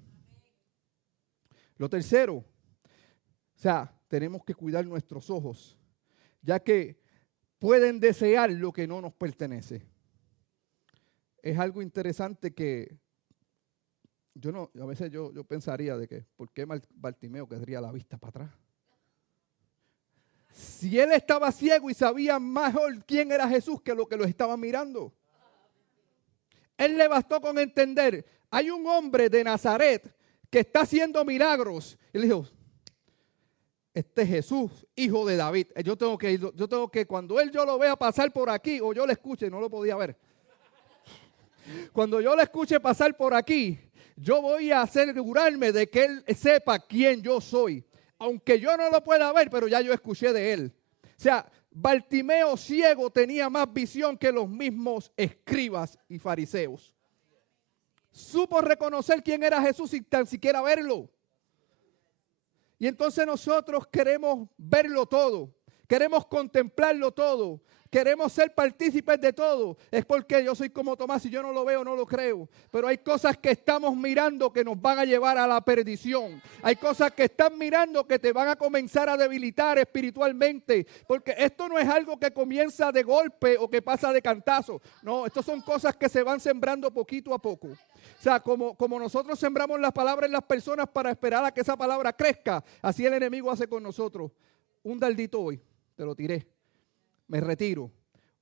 Lo tercero, o sea, tenemos que cuidar nuestros ojos, ya que pueden desear lo que no nos pertenece. Es algo interesante que A veces yo pensaría de que, ¿por qué Bartimeo querría la vista para atrás? Si él estaba ciego y sabía mejor quién era Jesús que lo estaba mirando. Él le bastó con entender, hay un hombre de Nazaret que está haciendo milagros. Y le dijo, este es Jesús, hijo de David. Yo tengo que cuando yo lo vea pasar por aquí, o yo le escuche, no lo podía ver. Cuando yo le escuche pasar por aquí, yo voy a asegurarme de que él sepa quién yo soy. Aunque yo no lo pueda ver, pero ya yo escuché de él. O sea, Bartimeo ciego tenía más visión que los mismos escribas y fariseos. Supo reconocer quién era Jesús sin tan siquiera verlo. Y entonces nosotros queremos verlo todo, queremos contemplarlo todo, queremos ser partícipes de todo. Es porque yo soy como Tomás y yo no lo veo, no lo creo. Pero hay cosas que estamos mirando que nos van a llevar a la perdición. Hay cosas que están mirando que te van a comenzar a debilitar espiritualmente. Porque esto no es algo que comienza de golpe o que pasa de cantazo. No, esto son cosas que se van sembrando poquito a poco. O sea, como nosotros sembramos las palabras en las personas para esperar a que esa palabra crezca, así el enemigo hace con nosotros. Un dardito hoy, te lo tiré. Me retiro.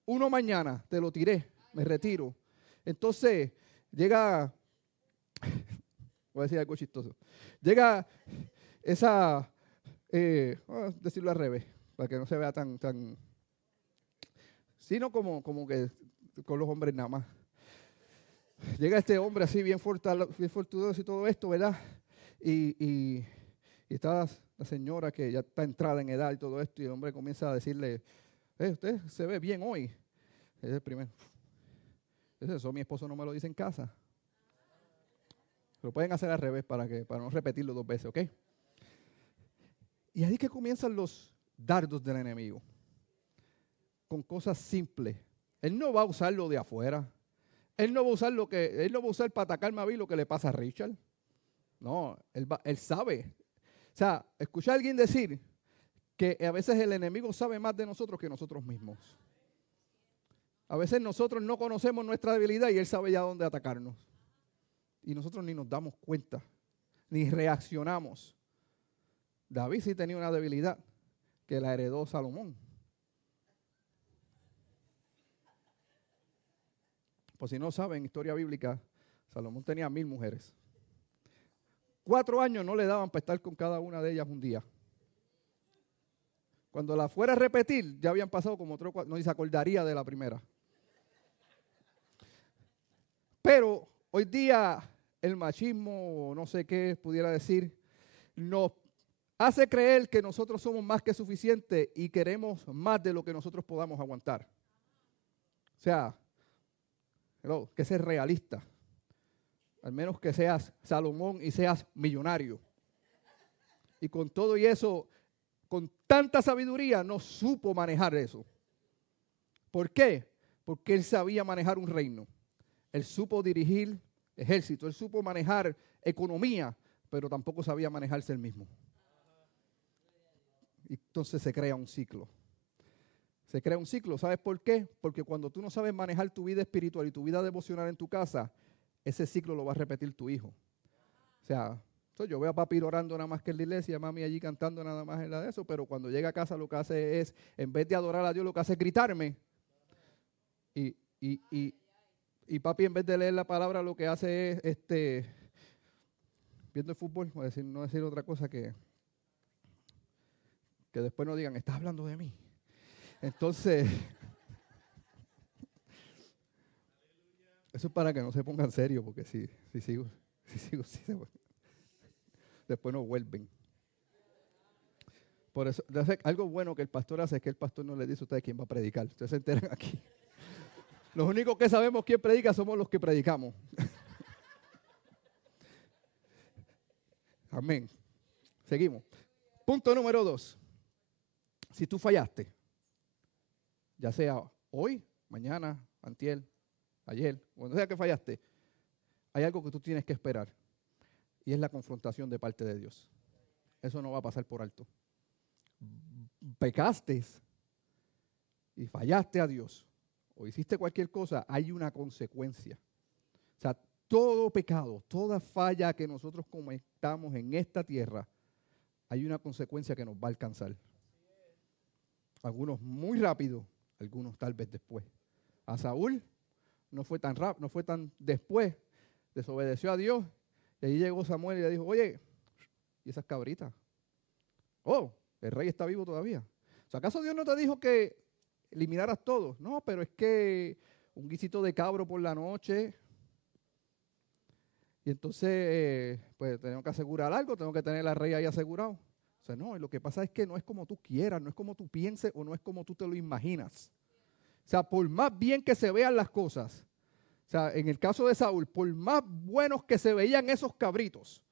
Uno mañana, te lo tiré, me retiro. Entonces, llega, voy a decir algo chistoso. Llega esa, vamos a decirlo al revés, para que no se vea tan, sino como que con los hombres nada más. Llega este hombre así bien fortudoso y todo esto, ¿verdad? Y está la señora que ya está entrada en edad y todo esto, y el hombre comienza a decirle, usted se ve bien hoy. Ese es el primero. Eso mi esposo no me lo dice en casa. Lo pueden hacer al revés para no repetirlo 2 veces, ¿ok? Y ahí que comienzan los dardos del enemigo. Con cosas simples. Él no va a usar lo de afuera. Él no va a usar para atacarme a mí lo que le pasa a Richard. No, él sabe. O sea, escuchar a alguien decir que a veces el enemigo sabe más de nosotros que nosotros mismos. A veces nosotros no conocemos nuestra debilidad y él sabe ya dónde atacarnos. Y nosotros ni nos damos cuenta, ni reaccionamos. David sí tenía una debilidad que la heredó Salomón. Pues si no saben, historia bíblica, Salomón tenía 1000 mujeres. 4 años no le daban para estar con cada una de ellas un día. Cuando la fuera a repetir, ya habían pasado como 3 o 4, no, y se acordaría de la primera. Pero hoy día el machismo, no sé qué pudiera decir, nos hace creer que nosotros somos más que suficientes y queremos más de lo que nosotros podamos aguantar. O sea, que ser realista. Al menos que seas Salomón y seas millonario. Y con todo y eso, con tanta sabiduría, no supo manejar eso. ¿Por qué? Porque él sabía manejar un reino. Él supo dirigir ejército, él supo manejar economía, pero tampoco sabía manejarse él mismo. Y entonces se crea un ciclo. Se crea un ciclo, ¿sabes por qué? Porque cuando tú no sabes manejar tu vida espiritual y tu vida devocional en tu casa, ese ciclo lo va a repetir tu hijo. O sea, yo veo a papi orando nada más que en la iglesia, mami allí cantando nada más en la de eso, pero cuando llega a casa lo que hace es, en vez de adorar a Dios, lo que hace es gritarme. Y papi, en vez de leer la palabra, lo que hace es viendo el fútbol, no decir otra cosa que después no digan, estás hablando de mí. Entonces, eso es para que no se pongan serios, porque si sigo, después no vuelven. Por eso, algo bueno que el pastor hace es que el pastor no le dice a ustedes quién va a predicar. Ustedes se enteran aquí. Los únicos que sabemos quién predica somos los que predicamos. Amén. Seguimos. Punto número 2. Si tú fallaste, ya sea hoy, mañana, antier, ayer, cuando sea que fallaste, hay algo que tú tienes que esperar. Y es la confrontación de parte de Dios. Eso no va a pasar por alto. Pecaste y fallaste a Dios o hiciste cualquier cosa, hay una consecuencia. O sea, todo pecado, toda falla que nosotros cometamos en esta tierra, hay una consecuencia que nos va a alcanzar. Algunos muy rápido, algunos tal vez después. A Saúl no fue tan rápido, no fue tan después, desobedeció a Dios, y ahí llegó Samuel y le dijo, oye, ¿y esas cabritas? Oh, el rey está vivo todavía. O sea, ¿acaso Dios no te dijo que eliminaras todo? No, pero es que un guisito de cabro por la noche. Y entonces, pues tengo que asegurar algo, tengo que tener al rey ahí asegurado. O sea, no, y lo que pasa es que no es como tú quieras, no es como tú pienses o no es como tú te lo imaginas. O sea, por más bien que se vean las cosas, o sea, en el caso de Saúl, por más buenos que se veían esos cabritos,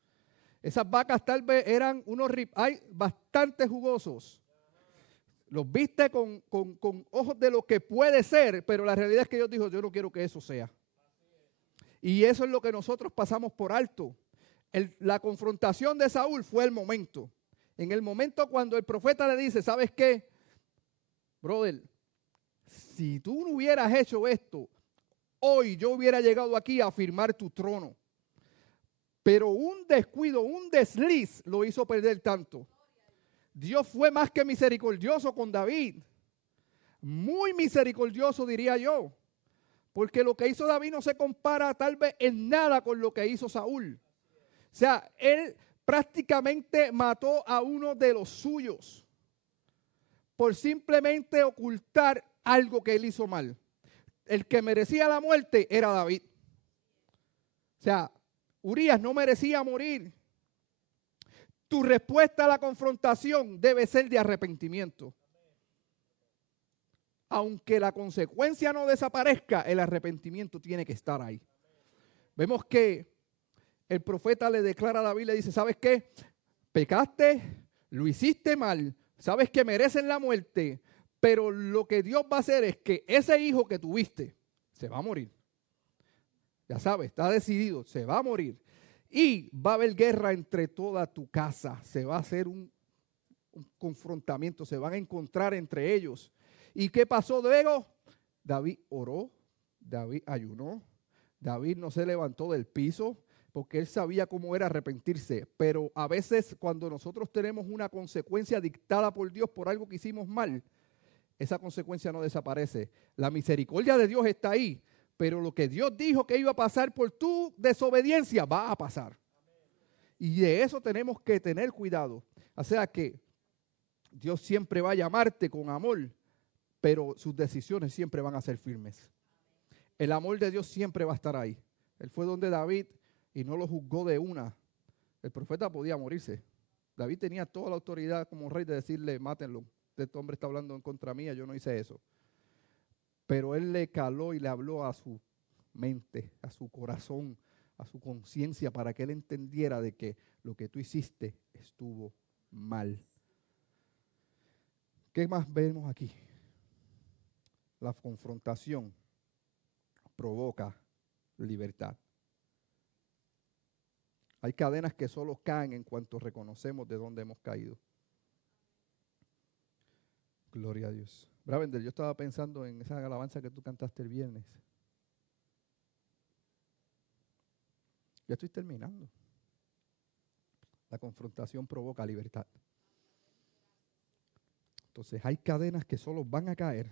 esas vacas tal vez eran unos ribeye bastante jugosos. Los viste con ojos de lo que puede ser, pero la realidad es que Dios dijo, yo no quiero que eso sea. Y eso es lo que nosotros pasamos por alto. La confrontación de Saúl fue el momento. En el momento cuando el profeta le dice, ¿sabes qué? Brother, si tú no hubieras hecho esto, hoy yo hubiera llegado aquí a firmar tu trono. Pero un descuido, un desliz lo hizo perder tanto. Dios fue más que misericordioso con David. Muy misericordioso, diría yo. Porque lo que hizo David no se compara tal vez en nada con lo que hizo Saúl. O sea, él prácticamente mató a uno de los suyos por simplemente ocultar algo que él hizo mal. El que merecía la muerte era David. O sea, Urías no merecía morir. Tu respuesta a la confrontación debe ser de arrepentimiento. Aunque la consecuencia no desaparezca, el arrepentimiento tiene que estar ahí. Vemos que el profeta le declara a David, le dice, ¿sabes qué? Pecaste, lo hiciste mal, sabes que merecen la muerte, pero lo que Dios va a hacer es que ese hijo que tuviste se va a morir. Ya sabes, está decidido, se va a morir. Y va a haber guerra entre toda tu casa, se va a hacer un confrontamiento, se van a encontrar entre ellos. ¿Y qué pasó luego? David oró, David ayunó, David no se levantó del piso porque él sabía cómo era arrepentirse. Pero a veces cuando nosotros tenemos una consecuencia dictada por Dios por algo que hicimos mal, esa consecuencia no desaparece. La misericordia de Dios está ahí, pero lo que Dios dijo que iba a pasar por tu desobediencia va a pasar. Y de eso tenemos que tener cuidado. O sea que Dios siempre va a llamarte con amor, pero sus decisiones siempre van a ser firmes. El amor de Dios siempre va a estar ahí. Él fue donde David y no lo juzgó de una. El profeta podía morirse. David tenía toda la autoridad como rey de decirle, mátenlo. Este hombre está hablando en contra mía, yo no hice eso. Pero él le caló y le habló a su mente, a su corazón, a su conciencia, para que él entendiera de que lo que tú hiciste estuvo mal. ¿Qué más vemos aquí? La confrontación provoca libertad. Hay cadenas que solo caen en cuanto reconocemos de dónde hemos caído. Gloria a Dios. Bravender, yo estaba pensando en esa alabanza que tú cantaste el viernes. Ya estoy terminando. La confrontación provoca libertad. Entonces hay cadenas que solo van a caer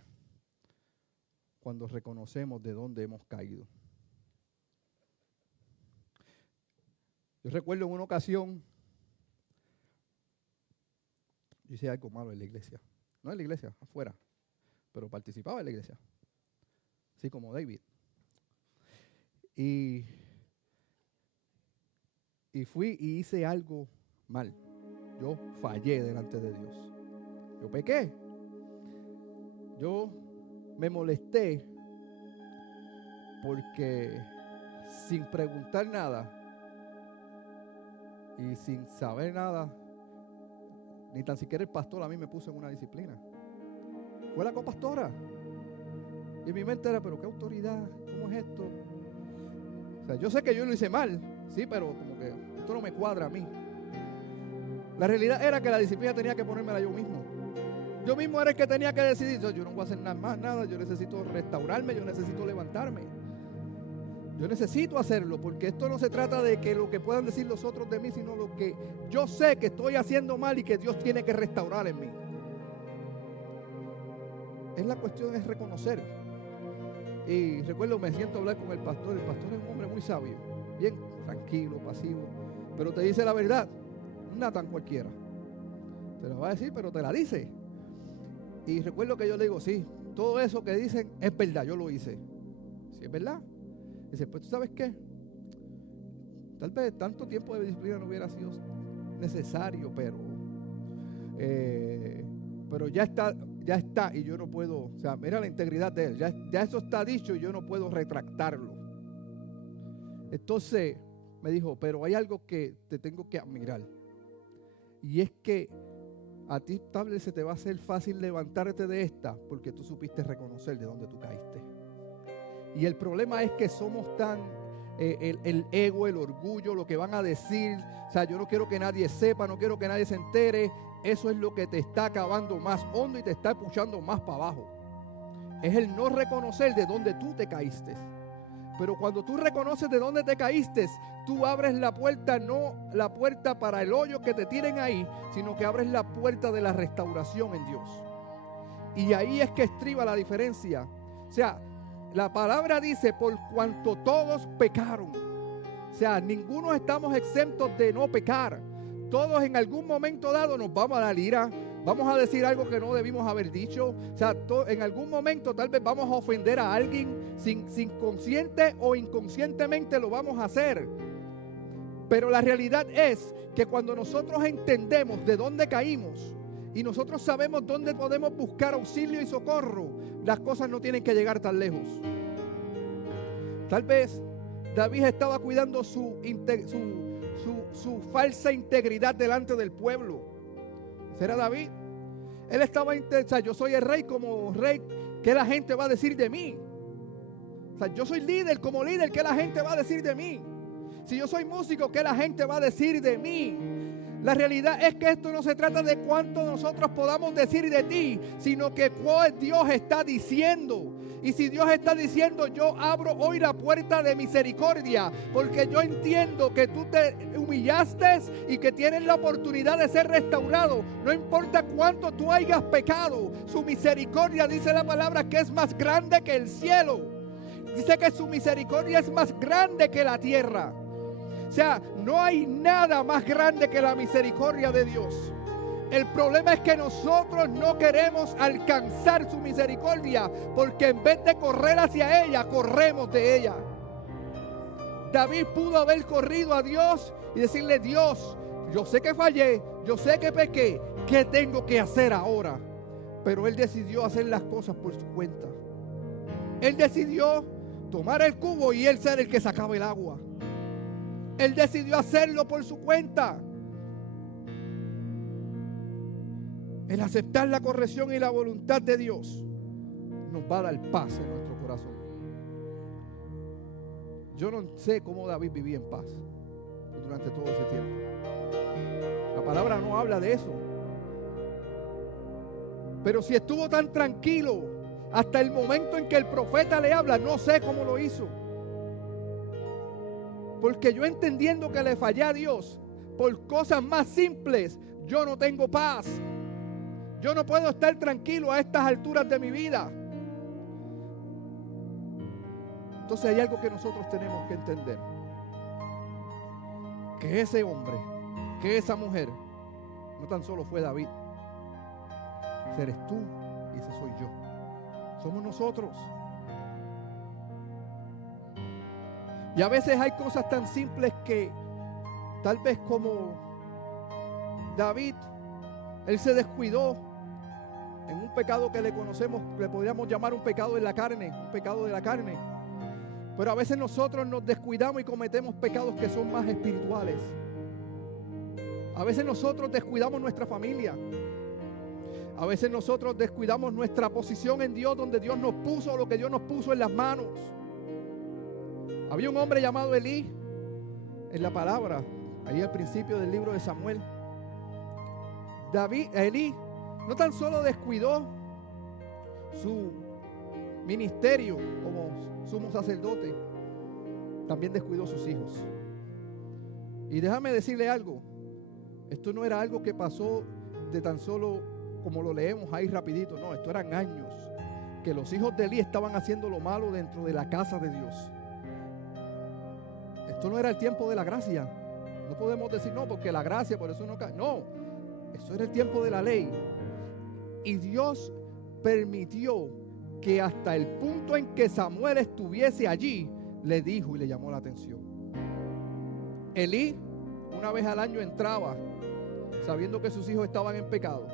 cuando reconocemos de dónde hemos caído. Yo recuerdo en una ocasión, yo hice algo malo en la iglesia. No en la iglesia, afuera, pero participaba en la iglesia. Así como David. Y fui y hice algo mal. Yo fallé delante de Dios. Yo pequé. Yo me molesté porque sin preguntar nada y sin saber nada, ni tan siquiera el pastor a mí me puso en una disciplina. Fue la copastora. Y en mi mente era, pero qué autoridad, ¿cómo es esto? O sea, yo sé que yo lo hice mal, sí, pero como que esto no me cuadra a mí. La realidad era que la disciplina tenía que ponérmela yo mismo. Yo mismo era el que tenía que decidir, yo no voy a hacer nada más, nada, yo necesito restaurarme, yo necesito levantarme. Yo necesito hacerlo, porque esto no se trata de que lo que puedan decir los otros de mí, sino lo que yo sé que estoy haciendo mal y que Dios tiene que restaurar en mí. La cuestión es reconocer. Y recuerdo, me siento a hablar con el pastor. El pastor es un hombre muy sabio, bien tranquilo, pasivo, pero te dice la verdad. No tan cualquiera. Te la va a decir, pero te la dice. Y recuerdo que yo le digo, sí, todo eso que dicen es verdad, yo lo hice. Sí, es verdad. Dice, pues tú sabes qué, tal vez tanto tiempo de disciplina no hubiera sido necesario, pero ya está y yo no puedo, o sea, mira la integridad de él, ya eso está dicho y yo no puedo retractarlo. Entonces me dijo, pero hay algo que te tengo que admirar, y es que a ti tal vez se te va a hacer fácil levantarte de esta porque tú supiste reconocer de dónde tú caíste. Y el problema es que somos tan, el ego, el orgullo, lo que van a decir, o sea, yo no quiero que nadie sepa, no quiero que nadie se entere. Eso es lo que te está acabando más hondo y te está puchando más para abajo. Es el no reconocer de dónde tú te caíste. Pero cuando tú reconoces de dónde te caíste, tú abres la puerta, no la puerta para el hoyo que te tienen ahí, sino que abres la puerta de la restauración en Dios. Y ahí es que estriba la diferencia. O sea, la palabra dice, por cuanto todos pecaron. O sea, ninguno estamos exentos de no pecar. Todos en algún momento dado nos vamos a dar ira, vamos a decir algo que no debimos haber dicho. O sea, en algún momento tal vez vamos a ofender a alguien sin consciente o inconscientemente lo vamos a hacer. Pero la realidad es que cuando nosotros entendemos de dónde caímos y nosotros sabemos dónde podemos buscar auxilio y socorro, las cosas no tienen que llegar tan lejos. Tal vez David estaba cuidando su falsa integridad delante del pueblo. ¿Será David? Él estaba, o sea, yo soy el rey, como rey, ¿qué la gente va a decir de mí? O sea, yo soy líder, como líder, ¿qué la gente va a decir de mí? Si yo soy músico, ¿qué la gente va a decir de mí? La realidad es que esto no se trata de cuánto nosotros podamos decir de ti, sino que cuál Dios está diciendo. Y si Dios está diciendo, yo abro hoy la puerta de misericordia, porque yo entiendo que tú te humillaste y que tienes la oportunidad de ser restaurado. No importa cuánto tú hayas pecado, su misericordia, dice la palabra, que es más grande que el cielo. Dice que su misericordia es más grande que la tierra. O sea, no hay nada más grande que la misericordia de Dios. El problema es que nosotros no queremos alcanzar su misericordia, porque en vez de correr hacia ella, corremos de ella. David pudo haber corrido a Dios y decirle, Dios, yo sé que fallé, yo sé que pequé, ¿qué tengo que hacer ahora? Pero él decidió hacer las cosas por su cuenta. Él decidió tomar el cubo y él ser el que sacaba el agua. Él decidió hacerlo por su cuenta. El aceptar la corrección y la voluntad de Dios nos va a dar paz en nuestro corazón. Yo no sé cómo David vivía en paz durante todo ese tiempo. La palabra no habla de eso. Pero si estuvo tan tranquilo hasta el momento en que el profeta le habla, no sé cómo lo hizo. Porque yo, entendiendo que le fallé a Dios por cosas más simples, yo no tengo paz. Yo no puedo estar tranquilo a estas alturas de mi vida. Entonces hay algo que nosotros tenemos que entender. Que ese hombre, que esa mujer, no tan solo fue David. Ese eres tú y ese soy yo. Somos nosotros. Y a veces hay cosas tan simples que tal vez como David, él se descuidó en un pecado que le conocemos, le podríamos llamar un pecado en la carne, un pecado de la carne. Pero a veces nosotros nos descuidamos y cometemos pecados que son más espirituales. A veces nosotros descuidamos nuestra familia. A veces nosotros descuidamos nuestra posición en Dios, donde Dios nos puso lo que Dios nos puso en las manos. Había un hombre llamado Elí en la palabra, ahí al principio del libro de Samuel. Elí no tan solo descuidó su ministerio como sumo sacerdote, también descuidó a sus hijos. Y déjame decirle algo, esto no era algo que pasó de tan solo como lo leemos ahí rapidito, no, esto eran años que los hijos de Elí estaban haciendo lo malo dentro de la casa de Dios. Esto no era el tiempo de la gracia. No podemos decir no, porque la gracia, por eso no cae. No, eso era el tiempo de la ley. Y Dios permitió que hasta el punto en que Samuel estuviese allí, le dijo y le llamó la atención. Elí, una vez al año entraba, sabiendo que sus hijos estaban en pecado,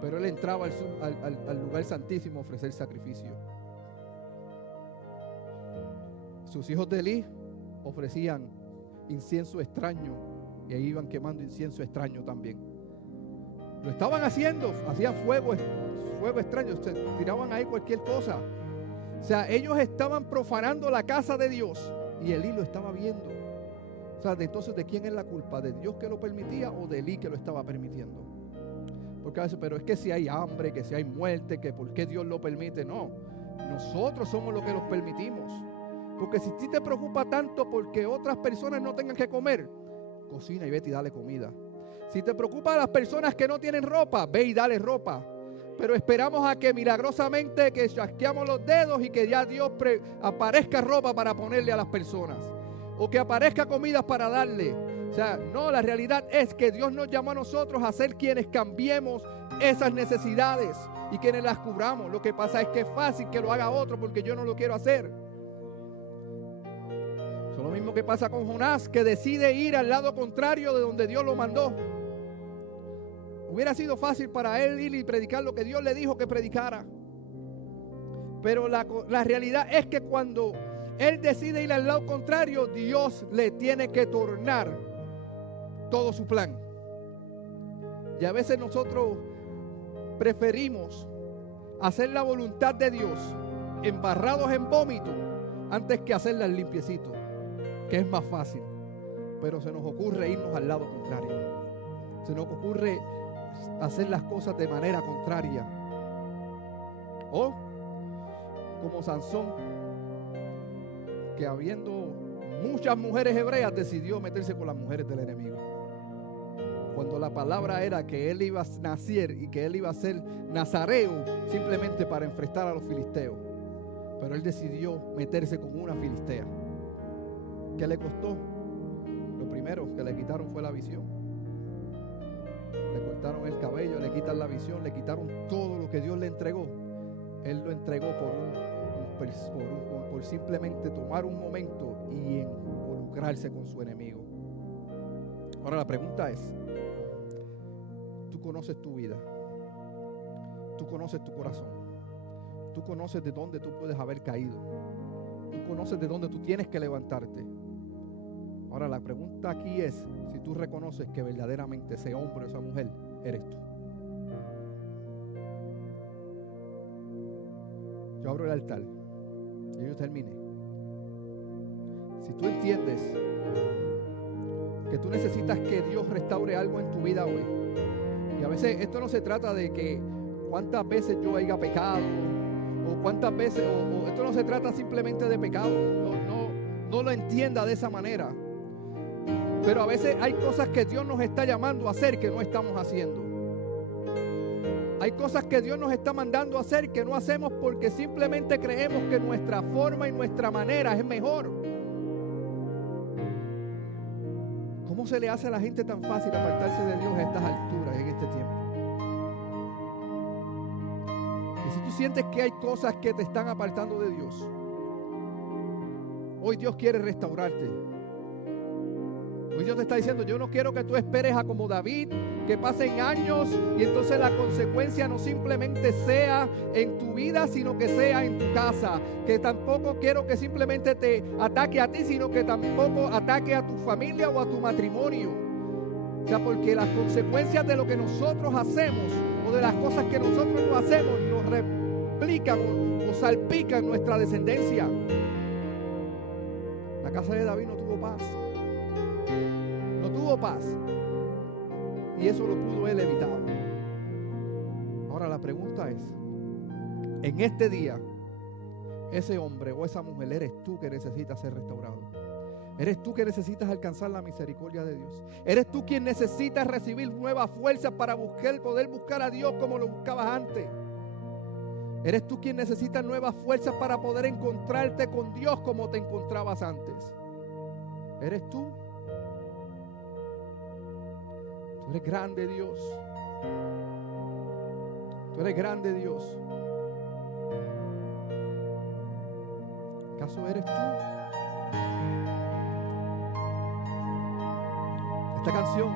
pero él entraba al lugar santísimo a ofrecer sacrificio. Sus hijos de Elí ofrecían incienso extraño y ahí iban quemando incienso extraño también. Lo estaban haciendo, hacían fuego extraño, se tiraban ahí cualquier cosa. O sea, ellos estaban profanando la casa de Dios y Elí lo estaba viendo. O sea, entonces, ¿de quién es la culpa? ¿De Dios que lo permitía o de Elí que lo estaba permitiendo? Porque a veces, pero es que si hay hambre, que si hay muerte, que por qué Dios lo permite. No, nosotros somos los que los permitimos. Porque si a ti te preocupa tanto porque otras personas no tengan que comer, cocina y vete y dale comida. Si te preocupa a las personas que no tienen ropa, ve y dale ropa. Pero esperamos a que milagrosamente que chasqueamos los dedos y que ya Dios aparezca ropa para ponerle a las personas. O que aparezca comidas para darle. O sea, no, la realidad es que Dios nos llamó a nosotros a ser quienes cambiemos esas necesidades y quienes las cubramos. Lo que pasa es que es fácil que lo haga otro porque yo no lo quiero hacer. Es lo mismo que pasa con Jonás, que decide ir al lado contrario de donde Dios lo mandó. Hubiera sido fácil para él ir y predicar lo que Dios le dijo que predicara. Pero la realidad es que cuando él decide ir al lado contrario, Dios le tiene que tornar todo su plan. Y a veces nosotros preferimos hacer la voluntad de Dios embarrados en vómito antes que hacerla en limpiecito, que es más fácil. Pero se nos ocurre irnos al lado contrario. Se nos ocurre hacer las cosas de manera contraria. O como Sansón, que habiendo muchas mujeres hebreas decidió meterse con las mujeres del enemigo. Cuando la palabra era que él iba a nacer y que él iba a ser nazareo simplemente para enfrentar a los filisteos. Pero él decidió meterse con una filistea. ¿Qué le costó? Lo primero que le quitaron fue la visión. Le cortaron el cabello, le quitan la visión, le quitaron todo lo que Dios le entregó. Él lo entregó por simplemente tomar un momento y involucrarse con su enemigo. Ahora la pregunta es, tú conoces tu vida, tú conoces tu corazón, tú conoces de dónde tú puedes haber caído, tú conoces de dónde tú tienes que levantarte. Ahora la pregunta aquí es si tú reconoces que verdaderamente ese hombre o esa mujer eres tú. Yo abro el altar y yo termine. Si tú entiendes que tú necesitas que Dios restaure algo en tu vida hoy, y a veces esto no se trata de que cuántas veces yo haya pecado o cuántas veces, o esto no se trata simplemente de pecado, no lo entienda de esa manera. Pero a veces hay cosas que Dios nos está llamando a hacer que no estamos haciendo. Hay cosas que Dios nos está mandando a hacer que no hacemos porque simplemente creemos que nuestra forma y nuestra manera es mejor. ¿Cómo se le hace a la gente tan fácil apartarse de Dios a estas alturas, en este tiempo? Y si tú sientes que hay cosas que te están apartando de Dios, hoy Dios quiere restaurarte. Hoy Dios te está diciendo, yo no quiero que tú esperes a como David, que pasen años y entonces la consecuencia no simplemente sea en tu vida, sino que sea en tu casa. Que tampoco quiero que simplemente te ataque a ti, sino que tampoco ataque a tu familia o a tu matrimonio. O sea, porque las consecuencias de lo que nosotros hacemos o de las cosas que nosotros no hacemos nos replican o salpican nuestra descendencia. La casa de David no tuvo paz. No tuvo paz. Y eso lo pudo él evitar. Ahora la pregunta es, en este día, ese hombre o esa mujer eres tú que necesitas ser restaurado. Eres tú que necesitas alcanzar la misericordia de Dios. Eres tú quien necesitas recibir nuevas fuerzas para poder buscar a Dios como lo buscabas antes. Eres tú quien necesitas nuevas fuerzas para poder encontrarte con Dios como te encontrabas antes. Eres tú. Tú eres grande, Dios. Tú eres grande, Dios. ¿Acaso eres tú? Esta canción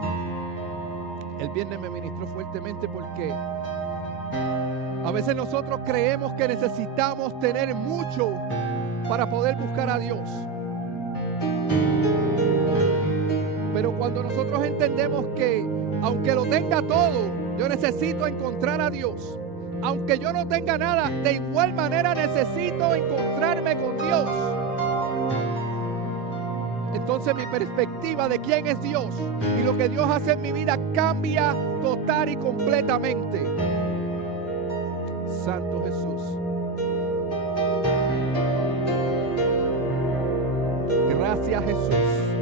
el viernes me ministró fuertemente porque a veces nosotros creemos que necesitamos tener mucho para poder buscar a Dios. Pero cuando nosotros entendemos que aunque lo tenga todo, yo necesito encontrar a Dios. Aunque yo no tenga nada, de igual manera necesito encontrarme con Dios. Entonces mi perspectiva de quién es Dios y lo que Dios hace en mi vida cambia total y completamente. Santo Jesús. Gracias, Jesús.